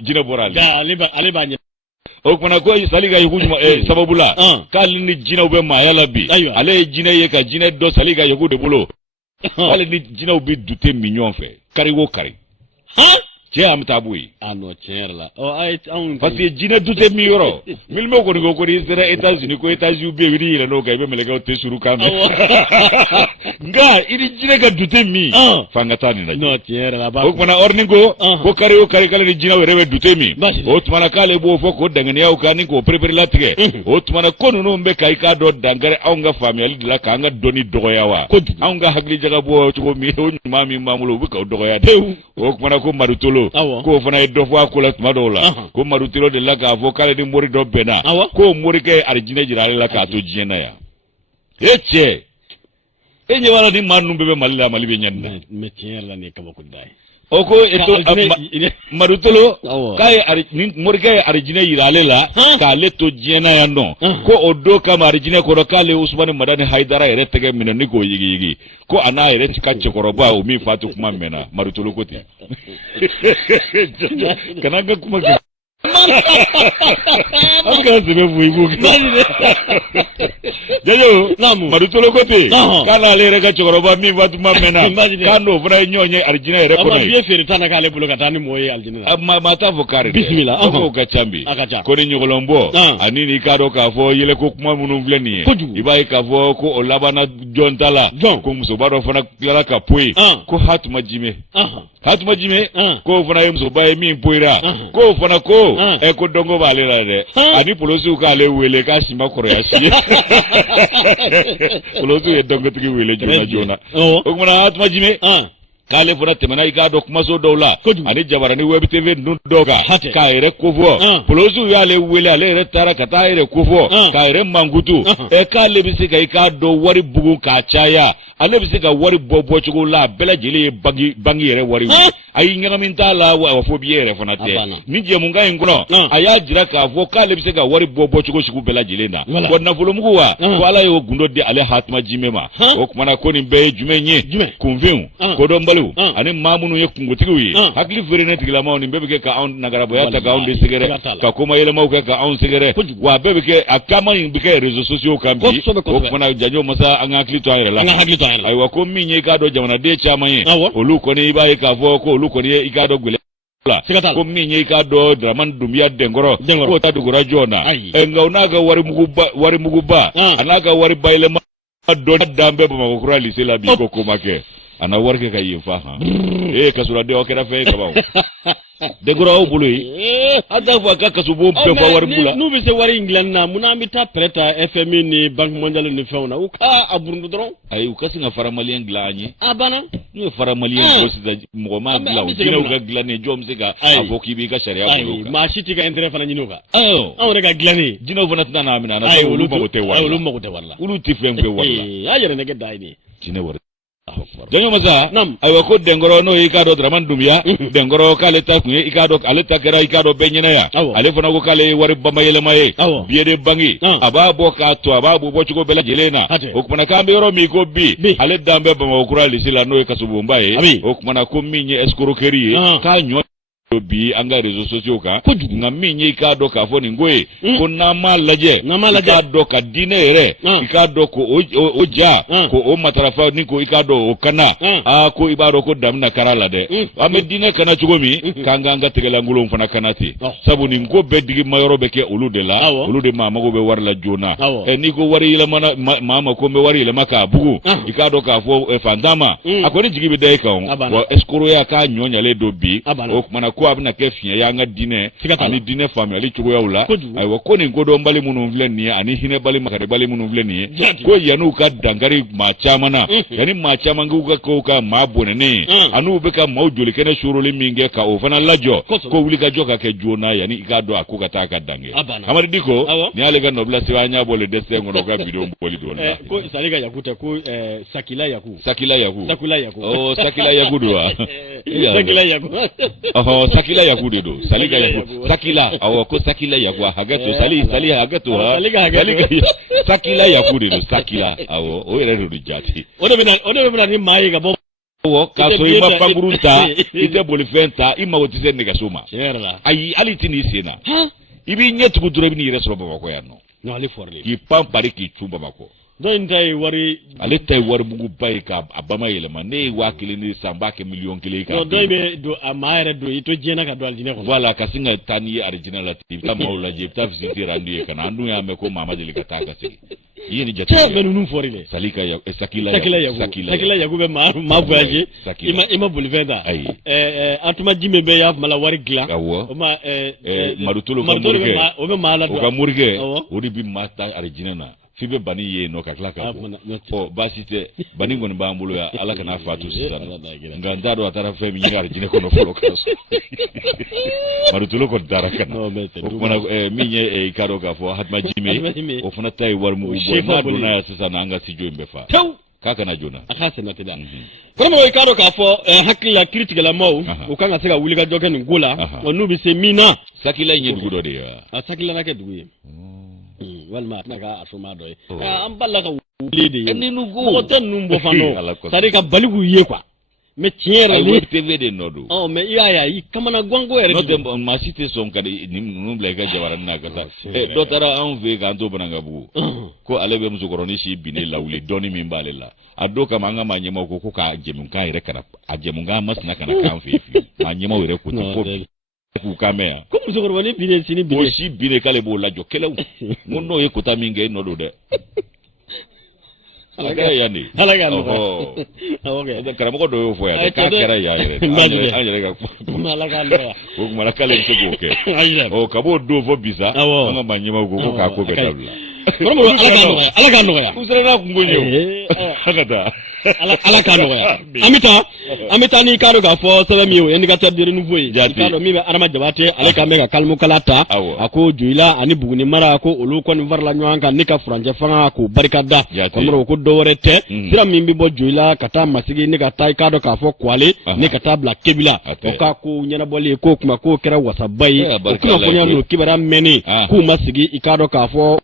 jinɛ bɔra ale b'a ɲɛ o kumana ko sali ka yaku sababu la k'ale ni jinɛw bɛ maaya la bi ale ye jinɛ ye ka jinɛ dɔ sali ka yaku de bolo hali ni jinɛw bɛ dute min ɲɔgɔn fɛ kari o kari cɛ an bɛ taa b'o ye tiɲɛ yɛrɛ la parce que jinɛ dute min yɔrɔ milimɛ kɔni ko ko n'i sera États-Unis ko États-Unis bɛ yen i yɛlɛn n'o kan i bɛ mɛlɛkɛw tɛ suru kan mɛn nka i ni jinɛ ka dute min f'an ka taa nin lajɛ o kumana orni ko kari o kari k'ale ni jinɛw yɛrɛ bɛ dute min o tumana k'ale b'o fɔ k'o danganiyaw kan ni k'o perepere latigɛ o tumana ko ninnu bɛ ka i k'a dɔn dankari anw ka faamuyali de la k'an ka dɔnni dɔgɔya wa anw ka hakili jagabɔ cogo min o ɲuman min b'an bolo u bɛ k'o dɔgɔya de o kumana ko Marutolo k'o fana ye dɔ fɔ a ko la tuma dɔw la ko Marutolo de la k'a fɔ k'ale ni mori dɔ bɛnna k'o morikɛ arijinɛ jira ale la k'a to diɲɛ na yan cɛ e ɲɛ b'a la ni maa ninnu bɛɛ bɛ Mali la Mali bɛ ɲɛ nin na mais tiɲɛ yɛrɛ la nin ye kabako da ye o ko Marutolo k'a ye morikɛ ye arijinɛ yira ale la k'ale to diɲɛ na yan nɔ ko o don kama arijinɛ kɔrɔ k'ale Usumani Madani Hayidara yɛrɛ tɛgɛ minɛ ni k'o yigiyigi ko a n'a yɛrɛ ka cɛkɔrɔba o min fatu kuma mɛnna Marutolo ko ten kana an ka kuma kɛ an ka sɛbɛn fo i b'o kɛ jajo Marutolo ko ten k'a n'ale yɛrɛ ka cɛkɔrɔba min fatu kuma mɛnna k'a n'o fana ye ɲɔgɔn ye arijinɛ yɛrɛ kɔnɔ ye feere tan na k'ale bolo ka taa ni mɔgɔ ye alijinɛ la maa t'a fɔ kari bisimila o ka ca bi ko ni ɲɔgɔlɔnbɔ ani ni k'a dɔn k'a fɔ yɛlɛko kuma minnu filɛ nin ye i b'a ye k'a fɔ ko o labanna jɔn ta la ko musoba dɔ fana tilara ka poyi ko Hatuma Jime hatuma jime ko fana yemso baye min poira ko fana ko e ko dongo bale la de ani polosu ka le wele ka sima koro ya si polosu e dongo tigi wele jona o kuma hatuma jime kale fana temana iga do kuma so dawla ani jabara ni web tv nun doga ka ere kofo polosu ya le wele ale ere tara kata ere kofo ka ere mangutu e kale bisi ka iga do wari bugu ka chaya ale bisi ka wari bobo chugo la bela jele bangi ere wari ayi nyagamin ta la wa fo biere fana te ni je munga ngono aya jira ka fo kale bisi ka wari bobo chugo shiku bela jele na ko na folo mugu wa ko ala yo gundo de ale hatma jimema o kuma na ko ni be jumenye kunvin ko do ani mamunu ye kungutigiw ye hakili ferene tigila maw ni bebe ke ka an nagarabo ya ta ka an de sigere ka koma yele maw ke ka an sigere wa bebe ke akama ni bike réseaux sociaux kan bi ko fana janyo masa an hakili to ayela ay wa ko minye ka do jamana de chama ye olu ko ni ba ye ka fo ko olu ko ni e ka do gwele ko minye ka do draman dumia dengoro ko ta dugura jona enga unaga wari muguba anaga wari baile ma do dambe ba ko kura lise la bi ko komake ana warke ka yifa ha kasura de okera fe ka bawo de goro bulu ada fa ka kasubo be fa war bula nu bi se wari england na munami ta preta fmi ni banque mondiale ni fauna u ka aburundu dron ay u kasinga faramalien glani abana ni faramalien ko sida mo ma glaw dina u ga glani jom siga avoki bi ka sharia ko ma shiti ka entre fana nyinoka aw rega glani dina vona tana na amina na ulu mo te wala ulu tifem ko wala ayere ne gedda ni tine war janyo masa aywa ko dengoro no ikado draman dumya dengoro kale ta kunye ikado ale takera ikado benyena ya ale fana ko kale wari bamayele maye biede bangi ababo ka to ababo bochugo bela jelena okumana kambe yoro mi ko bi ale dambe bama okura lisila no kasubumbaye okumana ko minye escroquerie ka nyo bi anga réseaux sociaux ka nga minye ka do ka foni ngoy ko na malaje ka do ka dinere ka do ko oja ko o matarafa ni ko ka do o kana ko ibaro ko damna karala de ame dine kana chugomi kanga nga tegela ngulo mfana kanati sabu ni ngo be digi mayoro be ke olu de mama go be warla jona ni ko wari ile mana mama ko be wari ile maka bugu ka do ka fo fandama akoni jigi be dai ka o escoro ya ka nyonya le do bi o mana ko abna ke fiya ya nga dine ani dine family chugo ya ula ay wa ko ni godo mbali munu vle ni ani hine bali makare bali munu vle ni ko yanu ka dangari ma chamana yani ma chamanga uga ko ka ma bonene anu be ka mawjoli kene shuruli minge ka o fana lajo ko wuli ka joka ke jona yani ka do akuka ta ka dange amari diko ni ale ga nobla siwanya bole desse ngono ka video mboli do ko salika yakute ko sakila yaku sakila yaku oh sakila yaku do sakila yaku sakila yaku do salika yaku sakila awo ko sakila yaku hagato sali hagato sakila yaku do sakila awo o yere do jati odo bena ni mai ga bo wo kaso ima panguruta ite bolifenta ima wotise nega soma ayi alitini sena ibi nyetu kuduro bi ni resro baba ko yanno no ali forli ki pampari ki chumba mako don tay wari ale tay wari bugu bay ka abama yelema ne wakili ni sambake million kile ka no doy be do amaire do ito jena ka do aldine ko wala kasinga tani original lati ta mawla je ta visiter andu kana andu ya me ko mama jeli ka ta ka sigi yini jati te benu num forile salika ya sakila ya gube ma voyage ima bulvenda atuma jime be ya mala wari gla ma marutulo ko murge o be mala do ka murge odi bi mata original na fibe bani ye no ka klaka o basite bani ngon bambulo ya ala kana fatu sana nganda do atara fe mi ngar jine ko no folo kaso marutulo ko daraka o mana mi nye ikaro ka fo hatma jime o fana tay war mu bo ma do na sasa nanga si jombe fa kaka na jona akase na tida kono mo ikaro ka fo hakila critique la mo o kanga sega wuli ga joga ni ngola o nubi se mina sakila nye dugudo de ya sakila na ke duguye walma naga asoma doy am ballaka wulide ni nugo tan numbo fano sari ka baligu ye kwa me tiere ni tv de nodo me ya yi kamana gongo ere no ma cité som kade ni numble ga jawara na ga do tara an ve ga to bananga bu ko alebe musu koroni shi bine lawle doni min balela ado kama nga manyema ko ka jemun ka ire kana ajemun ga masna kana kan fefi manyema ire ko ku kamea ko muso ko woni bine sini bine osi bine kale bo la jokela ngono ye kota minge no do de ala ka yani ala ka no okay da karamɔgɔ dɔ y'o fɔ yan k'a kɛra yan yɛrɛ an yɛrɛ ka kuma ala ka no o kuma k'ale bɛ se k'o kɛ ɔ ka b'o don fɔ bi sa an ka maa ɲɛmaw ko k'a ko bɛɛ dabila ala ka nɔgɔya u sera n'a kungo ye ka taa ala ka nɔgɔya an bɛ taa n'i k'a dɔn k'a fɔ sɛbɛn min ye indicateur de renouveau ye i k'a dɔn min bɛ Adama Jabate ale kan bɛ ka kalimu kala ta a ko Joyila ani Buguni mara ko olu kɔni farala ɲɔgɔn kan ne ka furancɛ fanga k'o barikada kɔmɔrɔ ko dɔwɛrɛ tɛ sira min bɛ bɔ Joyila ka taa Masigi ne ka taa i k'a dɔn k'a fɔ Kuale ne ka taa bila Kebila o k'a ko ɲɛnabɔli k'o kuma k'o kɛra wasaba ye o kunnafoniya n'o kibaruya mɛnni k'u ma sigi i k'a dɔn k'a fɔ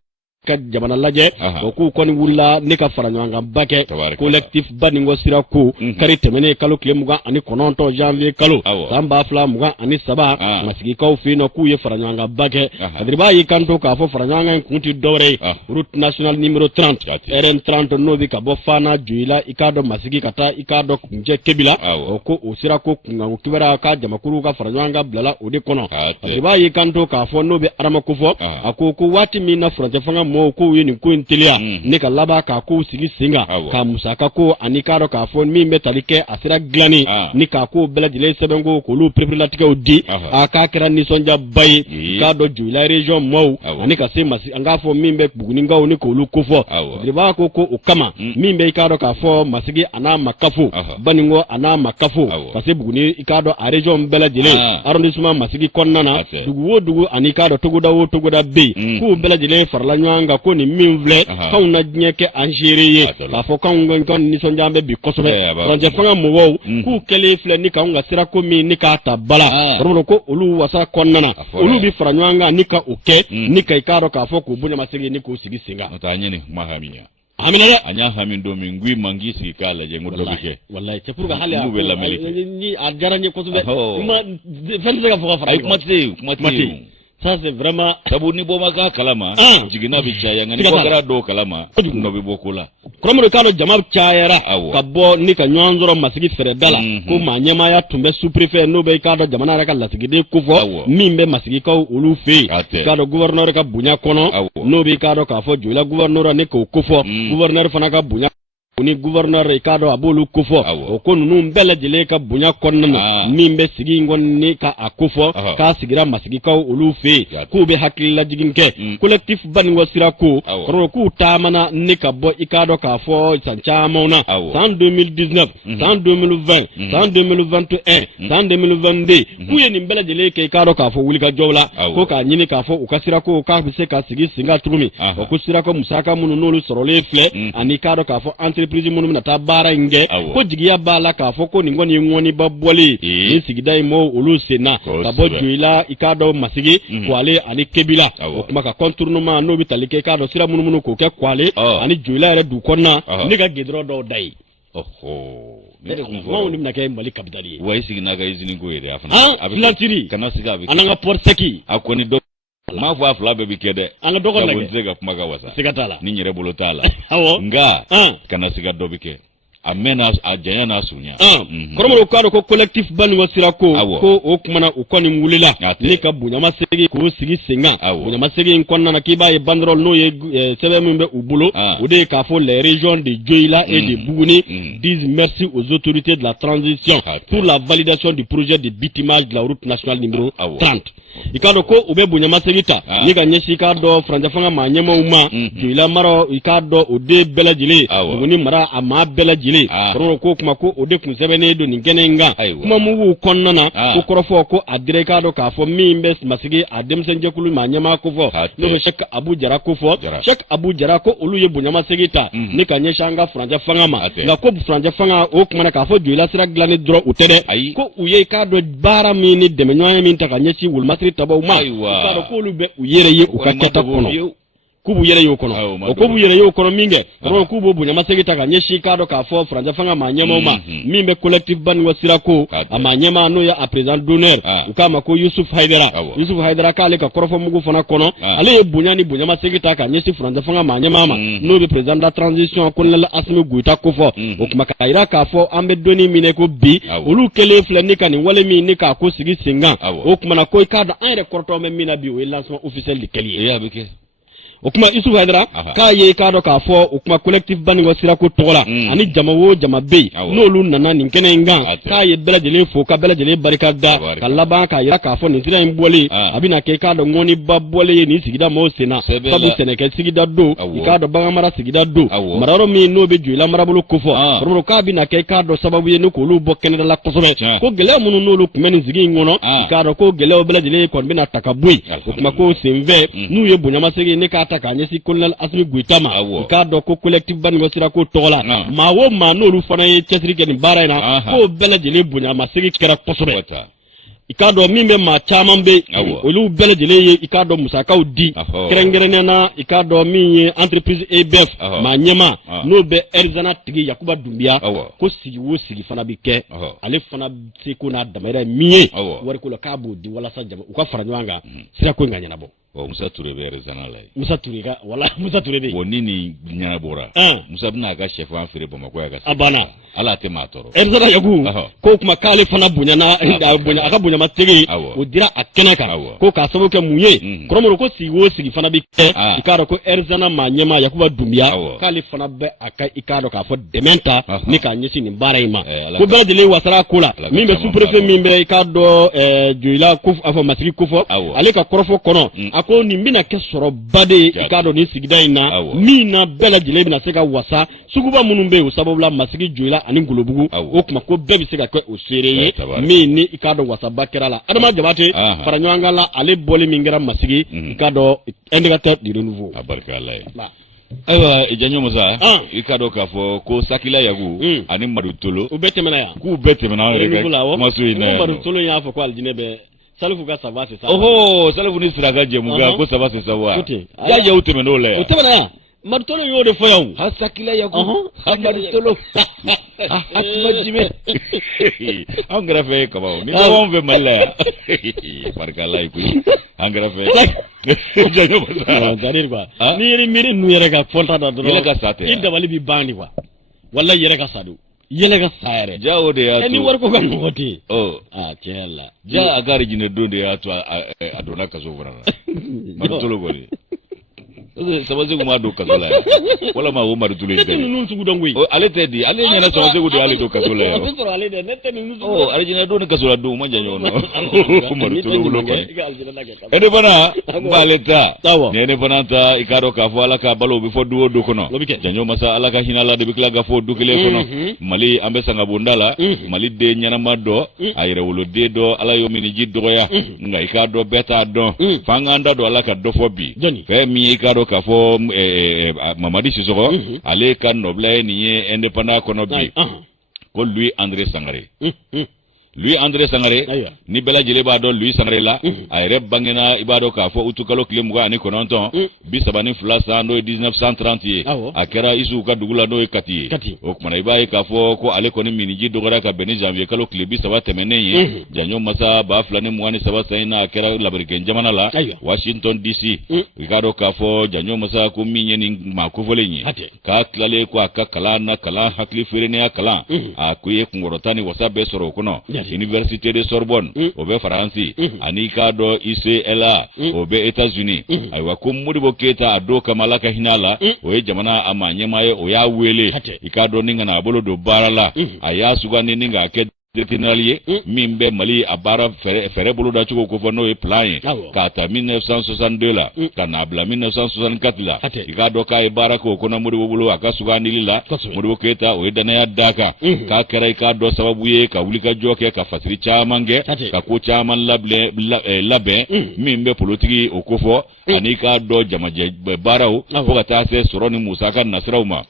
ka jamana lajɛ o k'u kɔni wulila ne ka fara ɲɔgɔn kan ba kɛ collectif Baningo sira ko kari tɛmɛnen kalo tile 29 janvier kalo san 2023 masigikaw fɛ yen nɔ k'u ye fara ɲɔgɔn kan ba kɛ Kadiriba y'i kanto k'a fɔ fara ɲɔgɔn kan kun tɛ dɔwɛrɛ ye route nationale numéro 30 RN 30 n'o bɛ ka bɔ Fana Joyila i k'a dɔn Masigi ka taa i k'a dɔn kuncɛ Kebila o ko o sira ko kunkanko kibaruya ka jamakuru ka fara ɲɔgɔn kan bilala o de kɔnɔ Kadiriba y'i kanto k'a fɔ n'o bɛ Adama ko fɔ a ko waati min na furancɛ fanga mɔgɔw k'u ye nin ko in teliya ne ka laban k'a k'u sigi sen kan ka musaka ko ani k'a dɔn k'a fɔ min bɛ tali kɛ a sera dilanni ni k'a k'o bɛɛ lajɛlen sɛbɛn ko k'olu pereperelatigɛw di a k'a kɛra nisɔndiyaba ye k'a dɔn Joyila région mɔɔw ani ka se Masigi an k'a fɔ min bɛ Bugunikaw ni k'olu kofɔ Kadiriba ko o kama min bɛ i k'a dɔn k'a fɔ Masigi a n'a ma kafo Baningo a n'a ma kafo ka se Buguni i k'a dɔn a région bɛɛ lajɛlen arrondissement Masigi kɔnɔna na dugu o dugu ani k'a dɔn togoda o togoda bɛ yen k'u bɛɛ lajɛlen farala ɲɔgɔn kan ko ni min filɛ k'anw na diɲɛ kɛ an seere ye k'a fɔ k'anw nisɔndiya bɛ bi kosɛbɛ furancɛ fanga mɔgɔw k'u kɛlen filɛ ni k'anw ka sirako min ni k'a ta bala kɔrɔbɔrɔ ko olu wasa kɔnɔna na olu bɛ fara ɲɔgɔn kan ni ka o kɛ ni ka i k'a dɔn k'a fɔ k'u bonyamasegin ni k'u sigi sen kan. Amina dɛ an y'a hami don min ngui mangi sigi k'a lajɛ n ko dɔ bɛ kɛ wallahi c'est pour que hali n'u bɛ lamɛnni kɛ ni a diyara n ye kosɛbɛ fɛn tɛ se ka fɔ ka fara kuma tɛ yen ça c'est vraiment sabu ni bɔ ma k'a kalama jiginna bɛ caya nka ni bɔ kɛra dɔw kalama nɔ bɛ bɔ ko la kɔrɔmɔdɔ k'a dɔn jama cayara ka bɔ ni ka ɲɔgɔn sɔrɔ Masigi fɛrɛda la ko maa ɲɛmaaya tun bɛ sous-préfet n'o bɛ i k'a dɔn jamana yɛrɛ ka lasigiden kofɔ min bɛ Masigikaw olu fɛ yen i k'a dɔn gouverneur ka bonya kɔnɔ n'o bɛ i k'a dɔn k'a fɔ Joyila gouverneur ne k'o kofɔ gouverneur fana ka bonya ni gouverneur i k'a dɔn a b'olu kofɔ o ko ninnu bɛɛ lajɛlen ka bonya kɔnɔna na min bɛ sigi in kɔni ni ka a kofɔ k'a sigira Masigikaw olu fɛ yen k'u bɛ hakililajigin kɛ collectif Baningo sira ko kɔrɔ k'u taamana ni ka bɔ i k'a dɔn k'a fɔ san camanw na san 2019 san 2020 san 2021 san 2022 k'u ye nin bɛɛ lajɛlen kɛ i k'a dɔn k'a fɔ wulikajɔw la ko k'a ɲini k'a fɔ u ka sira ko k'a bɛ se ka sigi sen kan cogo min o ko sira ko musaka minnu n'olu sɔrɔlen filɛ ani k'a dɔn k'a fɔ entreprise minnu bɛna taa baara in kɛ ko jigiya b'a la k'a fɔ ko nin kɔni ye ŋɔniba bɔli ni sigida in mɔgɔw olu sen na ka bɔ Joyila i k'a dɔn Masigi Kuale ani Kebila o kuma ka contournement n'o bɛ tali kɛ i k'a dɔn sira minnu k'o kɛ Kuale ani Joyila yɛrɛ dugu kɔnɔna ne ka goudron dɔw da ye anw de bɛna kɛ Mali capitale ye wa i sigi n'a ka usine ko ye dɛ a fana filantiri kana sigi a bɛ an n'an ka port sec a kɔni dɔ m'a fɔ a fila bɛɛ bɛ kɛ dɛ an ka dɔgɔ lajɛ n tɛ se ka kuma ka wasa siga t'a la ni n yɛrɛ bolo t'a la nka kana se ka dɔ bɛ kɛ a mɛnna a janya n'a surunya kɔrɔmɔdɔ k'a dɔn ko collectif Baningo sira ko o kumana u kɔni wulila ni ka bonyamasegin k'o sigi sen kan bonyamasegin in kɔnɔna na k'i b'a ye banderole n'o ye sɛbɛn min bɛ u bolo o de ye k'a fɔ les régions de Joyila et de Buguni disent merci aux autorités de la transition pour la validation du projet de bitumage de la route nationale numéro 30 i k'a dɔn ko u bɛ bonyamasegin ta ni ka ɲɛsin i k'a dɔn furancɛ fanga maa ɲɛmaaw ma Joyila mara i k'a dɔn o den bɛɛ lajɛlen Buguni mara a maa bɛɛ lajɛlen kɔrɔ ko kuma ko o de kun sɛbɛnnen don nin kɛnɛ in kan kuma mugu kɔnɔna na ko kɔrɔfɔ ko a dira i k'a dɔn k'a fɔ min bɛ Masigi a denmisɛnjɛkulu maa ɲɛmaa ko fɔ n'o bɛ Cheikh Abu Jara ko fɔ Cheikh Abu Jara ko olu ye bonyamasegin ta ni ka ɲɛsin an ka furancɛ fanga ma nka ko furancɛ fanga o kumana k'a fɔ Joyila sira dilanni dɔrɔn u tɛ dɛ ko u ye i k'a dɔn baara min ni dɛmɛɲɔgɔnya min ta ka ɲɛsin wolomasiri tabaw ma i k'a dɔn k'olu bɛ u yɛrɛ ye u ka kɛta kɔnɔ k'u b'u yɛrɛ y'o kɔnɔ o ko b'u yɛrɛ y'o kɔnɔ min kɛ kɔrɔ k'u b'o bonyamasegin ta ka ɲɛsin k'a dɔn k'a fɔ furancɛ fanga maa ɲɛmaaw ma min bɛ collectif Baningo sira ko a maa ɲɛmaa n'o ye a président d'honneur u k'a ma ko Yusuf Haidara k'ale ka kɔrɔfɔ mugu fana kɔnɔ ale ye bonya ni bonyamasegin ta ka ɲɛsin furancɛ fanga maa ɲɛmaa ma n'o bɛ président de la transition colonel Asimi Goïta ko fɔ o kuma k'a jira k'a fɔ an bɛ donni minɛ ko bi olu kɛlen filɛ ni ka nin wale min ni k'a ko sigi sen kan o kumana ko i k'a dɔn an yɛrɛ kɔrɔtɔ bɛ min na bi o ye lancement officiel de kɛli ye o kuma isu hadra ka ye ka do ka fo o kuma collective banning o sira ko togola ani jama wo jama be n'olu nana nin kɛnɛ in kan k'a ye bɛɛ lajɛlen fo ka bɛɛ lajɛlen barika da ka laban k'a yira k'a fɔ nin sira in bɔlen a bɛna kɛ k'a dɔn ŋɔni ba bɔlen ye nin sigida maaw senna sabu sɛnɛkɛ sigida don i k'a dɔn bagan mara sigida don marayɔrɔ min n'o bɛ Joyila marabolo kofɔ kɔrɔbɔrɔ k'a bɛna kɛ k'a dɔn sababu ye ni k'olu bɔ kɛnɛda la kosɛbɛ ko gɛlɛya minnu n'olu tun bɛ nin sigi in kɔnɔ i k'a dɔn ko gɛlɛyaw bɛɛ lajɛlen kɔni bɛna ta ka bɔ yen o kuma ko senfɛ n'u ye bonyamasegin ne k'a ta k'a ɲɛsin colonel Asimi Goyita ma i k'a dɔn ko collective banning sira ko tɔgɔ la maa o maa n'olu fana ye cɛsiri kɛ nin baara in na k'o bɛɛ lajɛlen bonyamasegin kɛra kosɛbɛ i k'a dɔn min bɛ maa caman bɛ olu bɛɛ lajɛlen ye i k'a dɔn musakaw di kɛrɛnkɛrɛnnen na i k'a dɔn min ye entreprise EBF maa ɲɛma n'o bɛ Arizona tigi Yakuba Dunbiya ko sigi o sigi fana bɛ kɛ ale fana se ko n'a damayira min ye wariko la k'a b'o di walasa jama u ka fara ɲɔgɔn kan sira ko in ka ɲɛnabɔ. Musa Ture bɛ Arizona la ye. Musa Ture ka wala Musa Ture bɛ yen. Ni nin ɲɛnabɔra Musa bɛna a ka sɛfan feere Bamakɔ yan ka se. A banna. Ala tɛ maa tɔɔrɔ. Arizona Yaku ko kuma k'ale fana bonyana a ka bonyamasegin o dira a kɛnɛ kan ko k'a sababu kɛ mun ye kɔrɔmɔrɔ ko sigi o sigi fana bɛ kɛ i k'a dɔn ko Arizona maa ɲɛma Yakuba Dunbiya k'ale fana bɛ a ka i k'a dɔn k'a fɔ dɛmɛ ta ni k'a ɲɛsin nin baara in ma ko bɛɛ lajɛlen wasara ko la min bɛ sous-préfet min bɛ i k'a dɔn Joyila a fɔ masigi kofɔ ale ka kɔrɔfɔ kɔnɔ a ko nin bɛna kɛ sɔrɔba de ye i k'a dɔn nin sigida in na min na bɛɛ lajɛlen bɛna se ka wasa suguba minnu bɛ yen o sababu la masigi Joyila ani Ngolobugu o kuma ko bɛɛ bɛ se ka kɛ o seere ye min ni i k'a dɔn wasaba kɛra la Adama Jabate fara ɲɔgɔn kan la ale bɔli min kɛra masigi i k'a dɔn indicateur du renouveau a barika Ala ye ayiwa Janjo Musa i k'a dɔn k'a fɔ ko Sakila Yaku ani Madu Tolo u bɛɛ tɛmɛna yan k'u bɛɛ tɛmɛna an yɛrɛ ka kumaso in na yan Madu Tolo y'a fɔ ko alijinɛ bɛ Salifu ka sava c'est ça Salifu ni Siraka Jɛmuga ko sava c'est ça wa y'a u tɛmɛn'o la yan o tɛmɛna yan Madu Tolo y'o de fɔ yan o Sakila Yaku Madu Tolo Asuma Jime an kɛrɛfɛ kaba o ni anw fɛ Mali la yan barika Ala ye koyi an kɛrɛfɛ Janjo Musa c'est-à-dire quoi ni yɛrɛ miiri ninnu yɛrɛ ka fɔta da dɔrɔn yɛlɛ ka sa tɛ i dabali bɛ ban ni quoi wala yɛrɛ ka sa don yɛlɛ ka sa yɛrɛ ja o de y'a to ni wari ko ka mɔgɔ tɛ yen tiɲɛ yɛrɛ la ja a ka arijinɛ don de y'a to a donna kaso fana na Madu Tolo kɔni Samasegu ma don kaso la yan walama o Madu Tolo in tɛ ninnu sugu dɔn koyi ale tɛ di ale ɲɛna Samasegu de y'ale don kaso la yan arijinɛ don ni kaso la don o ma jan ɲɔgɔn na Madu Tolo bolo kɔni ne fana n b'ale ta ni ne fana ta i k'a dɔn k'a fɔ Ala ka balo o bɛ fɔ du o du kɔnɔ Janjo Masa Ala ka hinɛ la de bɛ tila ka fɔ du kelen kɔnɔ Mali an bɛ sangabonda la Mali den ɲɛnama dɔ a yɛrɛwoloden dɔ Ala y'o miniji dɔgɔya nka i k'a dɔn bɛɛ t'a dɔn f'an k'an da don Ala ka dɔ fɔ bi fɛn min ye i k'a dɔn k'a fɔ Mamadi Sisɔkɔ ale ka nɔbila ye nin ye indépendant kɔnɔ bi ko Louis André Sangare Louis André Sangare ni bɛɛ lajɛlen b'a dɔn Louis Sangare la a yɛrɛ bangena i b'a dɔn k'a fɔ utu kalo tile 29 32 san n'o ye 1930 ye a kɛra Isufu ka dugu la n'o ye Kati ye o kumana i b'a ye k'a fɔ ko ale kɔni miniji dɔgɔra ka bɛn ni janvier kalo tile 30 tɛmɛnen ye Janjo Masa 2023 san in na a kɛra Lamerikɛn jamana la Washington DC i k'a dɔn k'a fɔ Janjo Masa ko min ye nin maa kofɔlen ye k'a tilalen ko a ka kalan na kalan hakili feerenenya kalan a ko ye kunkɔrɔta ni wasa bɛɛ sɔrɔ o kɔnɔ Université de Sorbonne o bɛ Faransi ani k'a dɔn ICLA o bɛ États-Unis ayiwa ko Modibo Keita a don kama Ala ka hinɛ a la o ye jamana a maa ɲɛmaa ye o y'a wele i k'a dɔn ni kana a bolo don baara la a y'a sugandi ni k'a kɛ général ye min bɛ Mali a baara fɛrɛ bolo da cogo ko fɔ n'o ye plan ye k'a ta 1962 la ka n'a bila 1964 la i k'a dɔn k'a ye baara kɛ o kɔnɔ Modibo bolo a ka sugandili la Modibo Keita o ye danaya d'a kan k'a kɛra i k'a dɔn sababu ye ka wulikajɔ kɛ ka fasiri caman kɛ ka ko caman labɛn min bɛ politiki o ko fɔ ani k'a dɔn jamajɛ baaraw fo ka taa se sɔrɔ ni musaka nasiraw ma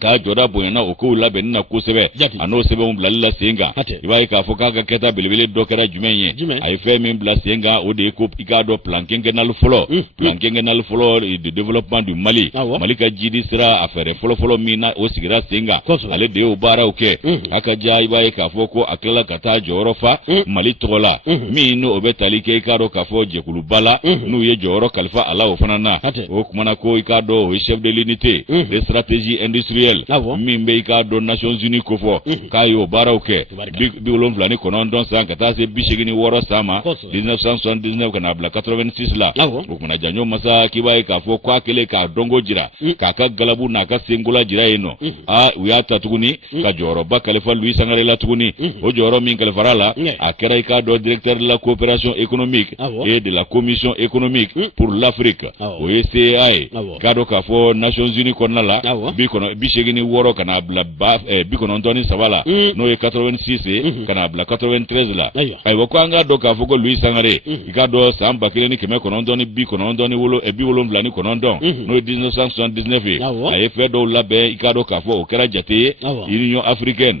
k'a jɔda bonyana o kow labɛnni na kosɛbɛ a n'o sɛbɛnw bilali la sen kan i b'a ye k'a fɔ k'a ka kɛta belebele dɔ kɛra jumɛn ye a ye fɛn min bila sen kan o de ye ko i k'a dɔn plan quinquennal fɔlɔ de développement du Mali Mali ka jidi sira a fɛɛrɛ fɔlɔfɔlɔ min na o sigira sen kan ale de y'o baaraw kɛ a ka ja i b'a ye k'a fɔ ko a tilala ka taa jɔyɔrɔ fa Mali tɔgɔ la min n'o bɛ tali kɛ i k'a dɔn k'a fɔ jɛkuluba la n'u ye jɔyɔrɔ kalifa a la o fana na o kumana ko i k'a dɔn o ye chef de l'unité de stratégie industrielle sectoriel min be ka do Nations Unies ko fo ka yo baraw ke bi wolon flani konon don san ka ta se bi shigini woro sama 1979 kana bla 86 la ko kuna janyo masa kibai ka fo kwa kele ka dongo jira ka ka galabu na ka singula jira eno uya ta tuguni ka joro ba Khalifa Louis Sangaré la tuguni o joro min Khalifa la akera ka do directeur de la coopération économique et de la commission économique pour l'Afrique o ECA ka do ka fo Nations Unies konna la bi shegini woro kana bla ba bi kono ndoni sabala no e 86 kana bla 93 la ay wako anga do ka fo ko Louis Sangaré ka do samba kileni keme kono ndoni bi kono ndoni wolo e bi wolo mblani kono ndon no 1979 ay fe do labe ikado ka fo o kera jate Union africaine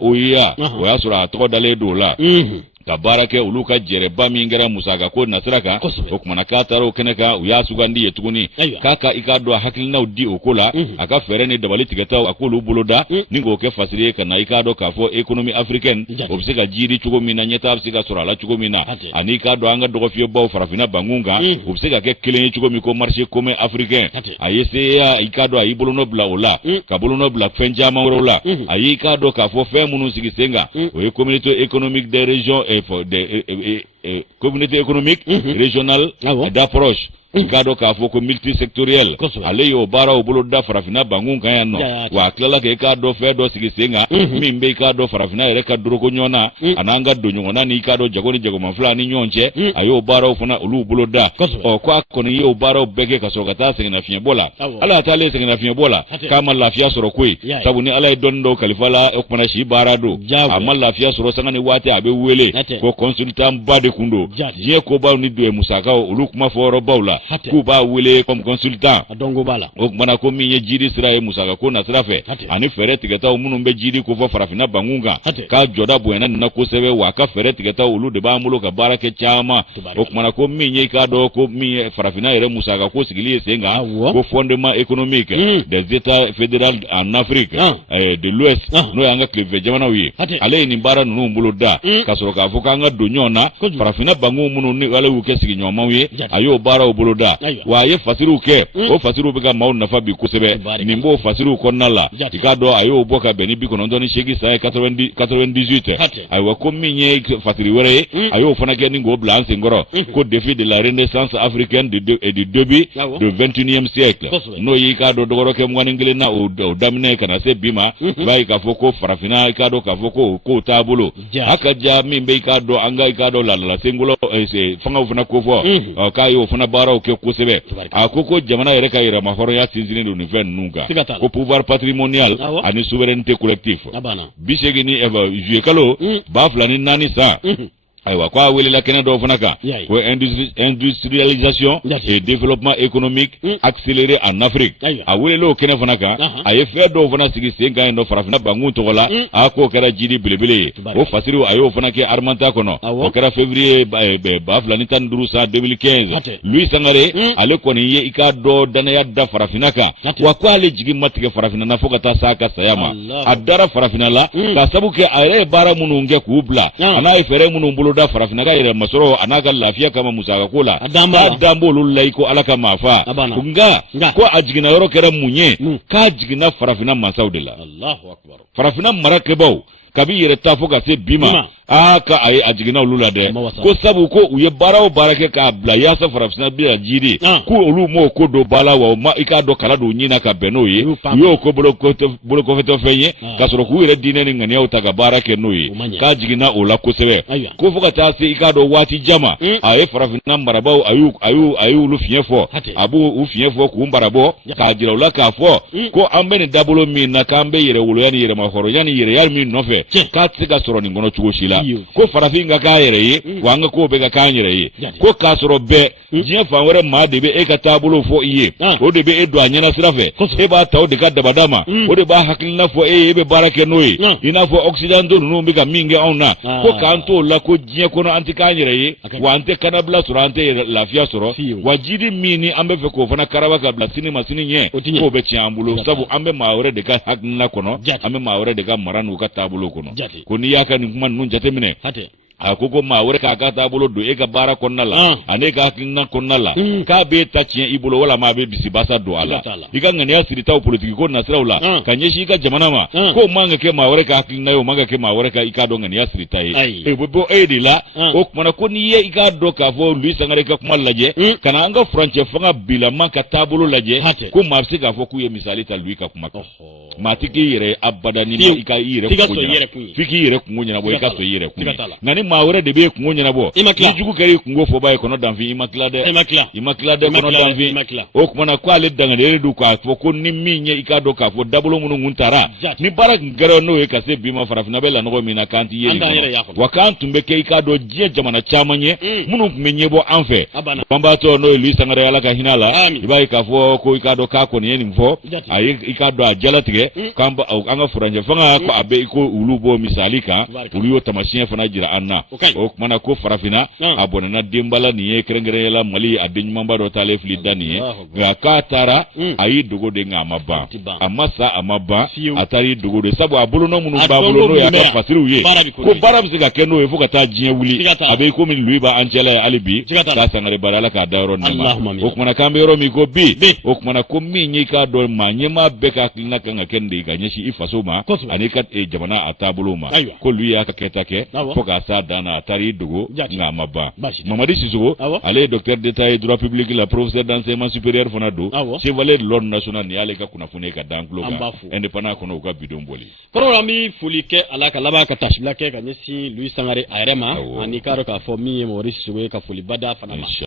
OIA o ya sura to dale do la ka barake uluka jereba mingera musaka ko nasraka o kuma nakataro keneka uya sugandi yetuguni kaka ikado hakilina udi okola aka ferene dabali tigata akulu buloda ningo ke fasire kana ikado ka fo economy africaine obsika jiri chugo mina nyeta obsika sura la chugo mina ani ikado anga dogo fio bawo farafina bangunga obsika ke kileni chugo miko marché commun africain ayese ya ikado ayibulo no bla ola kabulo no bla fenjama ola ayi ikado ka fo fe munu sigisenga o communauté économique des régions communauté économique régionale d'approche gado ka foko multisectoriel ale yo bara obulo da farafina bangun kan yanno wa klala ke ka do fe do sigisenga mimbe ka do farafina ere ka duro ko nyona ananga do nyona ni ka do jagoni jago manfla ni nyonche ayo bara ofuna ulu bulo da o kwa koni yo bara obege ka soka ta sengina fiye bola ala ta le sengina fiye bola kama lafiya soro koi sabu ni ala dondo kalifala okmana shi bara do amma lafiya soro sangani wate abe wele ko consultant bade kundo je ko ba ni do musaka ulu kuma foro bawla ku ba wele comme consultant adongo bala o mana ko min ye jiri sira e musaka ko na sira fe ani fere tigata o munun be jiri ko fo farafina bangunga ka joda buena na ko sebe wa ka fere tigata ulu de ba mulo ka barake chama o mana ko min ye ka do ko min farafina ere musaka ko sigili senga ko fondement économique des états fédéraux en Afrique de l'Ouest no yanga kleve jamana wi ale ni bara nunu mbulo da kasoro ka fo ka nga do nyona farafina bangu munun ni wala wu ke sigi nyoma wi ayo bara o bulo da wa ye fasiru ke o fasiru be ga mawu nafa bi kusebe nimbo fasiru konnala ikado ayo boka beni bi kono ndoni shegi sa 98 ayo ko minye fasiri were ayo fana ke ningo blanche ngoro ko défi de la renaissance africaine du début du 21e siècle no yikado dogoro ke mwani ngile na o damne kana se bima bai ka foko farafina ikado ka foko ko tabulo akaja mimbe ikado anga ikado la singulo se fanga ufuna kofo kayo ufuna bara ke kusebe akoko jamana yere ka yira mahoro ya sinzini do nifen nunga ko pouvoir patrimonial ani souveraineté collective bisegini eva juekalo ba flani nani sa aywa kwa wele la kena do fanaka ko industrialisation et développement économique accéléré en Afrique a wele lo kena fanaka ay fe do fana sigi senga no farafina bangun to wala ako kara jidi bilebele o fasiru ayo fanake armanta kono o kara février ba flani tan durusa 2015 Louis Sangaré ale koni ye ikado dana ya da farafinaka wa kwa le jigi matike farafina na foka ta saka sayama adara farafina la ka sabuke ay bara mununge kubla ana ifere munumbulo da farafina ga ire masoro anaka lafiya kama musaka kula adambo lullai ko alaka mafa kunga ko ajigina yoro kera munye ka jigina farafina masaudila Allahu akbar farafina marakebau kabi yere tafoka se bima aka ay ajigina lula de ko sabu ko uye barawo barake ka bla ya sa farafina bi jiri ko olu mo ko do balawa ma ikado kala do nyina ka benoye yo ko bolo ko feto fenye kasoro ku yere dineni ngani ya utaga barake noye ka jigina ola ko sebe ko foka ta se ikado wati jama ay farafina marabao ayu lu fiefo abu u fiefo ku mbarabo ka jira ola ka fo ko ambeni dabulo mi na kambe yere wulo yani yere mahoro yani yere yar mi nofe ka tsiga soro ni ngono chugo shila ko farafinga ka yere yi wanga ko be ka kanyere yi ko kasoro be jiya fanwere ma de be e ka tabulo fo iye o de be e do anyana sirafe e ba taw de ka dabadama o de ba hakilina fo e be barake noyi ina fo oxygen do no mbiga minge ona ko kanto la ko jiya ko no anti kanyere yi wa ante kanabla surante lafia soro wajidi mini ambe fe ko fana karaba ka blasini masini nye ko be chiambulo sabu ambe mawre de ka hakilina kono ambe mawre de ka maranu ka tabulo kono ko ni yaka ni kuma nun jate mine a ko ko maa wɛrɛ k'a ka taabolo don e ka baara kɔnɔna la ani ka hakilina kɔnɔna la k'a b'e ta tiɲɛ i bolo walama a bɛ bisibasa don a la i ka ŋaniya siritaw politiki ko nasiraw la ka ɲɛsin i ka jamana ma k'o man ka kɛ maa wɛrɛ ka hakilina ye o man ka kɛ maa wɛrɛ ka i k'a dɔn ŋaniya sirita ye e bɛ bɔ e de la o kumana ko n'i ye i k'a dɔn k'a fɔ Louis Sangare ka kuma lajɛ ka na an ka furancɛ fanga bilama ka taabolo lajɛ ko maa bɛ se k'a fɔ k'u ye misali ta Louis ka kuma kan maa tɛ k'i yɛrɛ abada ni ma i ka i yɛrɛ kungo ɲɛnabɔ f'i k'i yɛrɛ kungo ɲɛnabɔ i ka sɔn i yɛrɛ kun nka ni maa wɛrɛ de b'e kungo ɲɛnabɔ ni jugu kɛra i kungo fɔba ye kɔnɔ danfin i ma tila dɛ i ma tila dɛ kɔnɔ danfin o kumana ko ale dangadere don k'a fɔ ko ni min ye i k'a dɔn k'a fɔ dabolo minnu kun taara ni baara kun kɛra n'o ye ka se bi ma farafinna bɛ lanɔgɔ min na k'an ti ye nin kɔnɔ wa k'an tun bɛ kɛ i k'a dɔn diɲɛ jamana caman ye minnu tun bɛ ɲɛbɔ an fɛ banbaatɔ n'o ye Louis Sangare Ala ka hinɛ la i b'a ye k'a fɔ ko i k'a dɔn k'a kɔni ye nin fɔ a ye i k'a dɔn a jalatigɛ k'an ka furancɛ fanga ko a bɛ ko olu bɔ misali kan olu y'o tamasiyɛn fana jira an na o kumana ko farafinna a bɔnɛna denbala nin ye kɛrɛnkɛrɛnyala Mali a den ɲumanba dɔ taalen fili da nin ye nka k'a taara a y'i dogo de nka a ma ban a ma sa a ma ban a taara y'i dogo de sabu a bolonɔ minnu b'a bolo n'o y'a ka fasiriw ye ko baara bɛ se ka kɛ n'o ye fo ka taa diɲɛ wuli a bɛ komi Louis b'an cɛla ye hali bi k'a Sangare bara Ala k'a da yɔrɔ nɛma o kumana k'an bɛ yɔrɔ min ko bi o kumana ko min ye i k'a dɔn maa ɲɛmaa bɛɛ ka hakilina kan ka kɛ nin de ye ka ɲɛsin i faso ma ani ka jamana a taabolo ma ko Louis y'a ka kɛta kɛ fo k'a s'a dan na a taara y'i dogo nka a ma ban Mamadi Sisoko ale ye docteur d'état ye droit public la professeur d'enseignement supérieur fana don chevalier de l'ordre national ni y'ale ka kunnafoni ka dan tulo kan indépendant kɔnɔ u ka bidon boli kɔrɔ an bɛ foli kɛ Ala ka laban ka tasibila kɛ ka ɲɛsin Louis Sangare a yɛrɛ ma ani k'a dɔn k'a fɔ min ye Mamadi Sisoko ye ka foli bada fana ma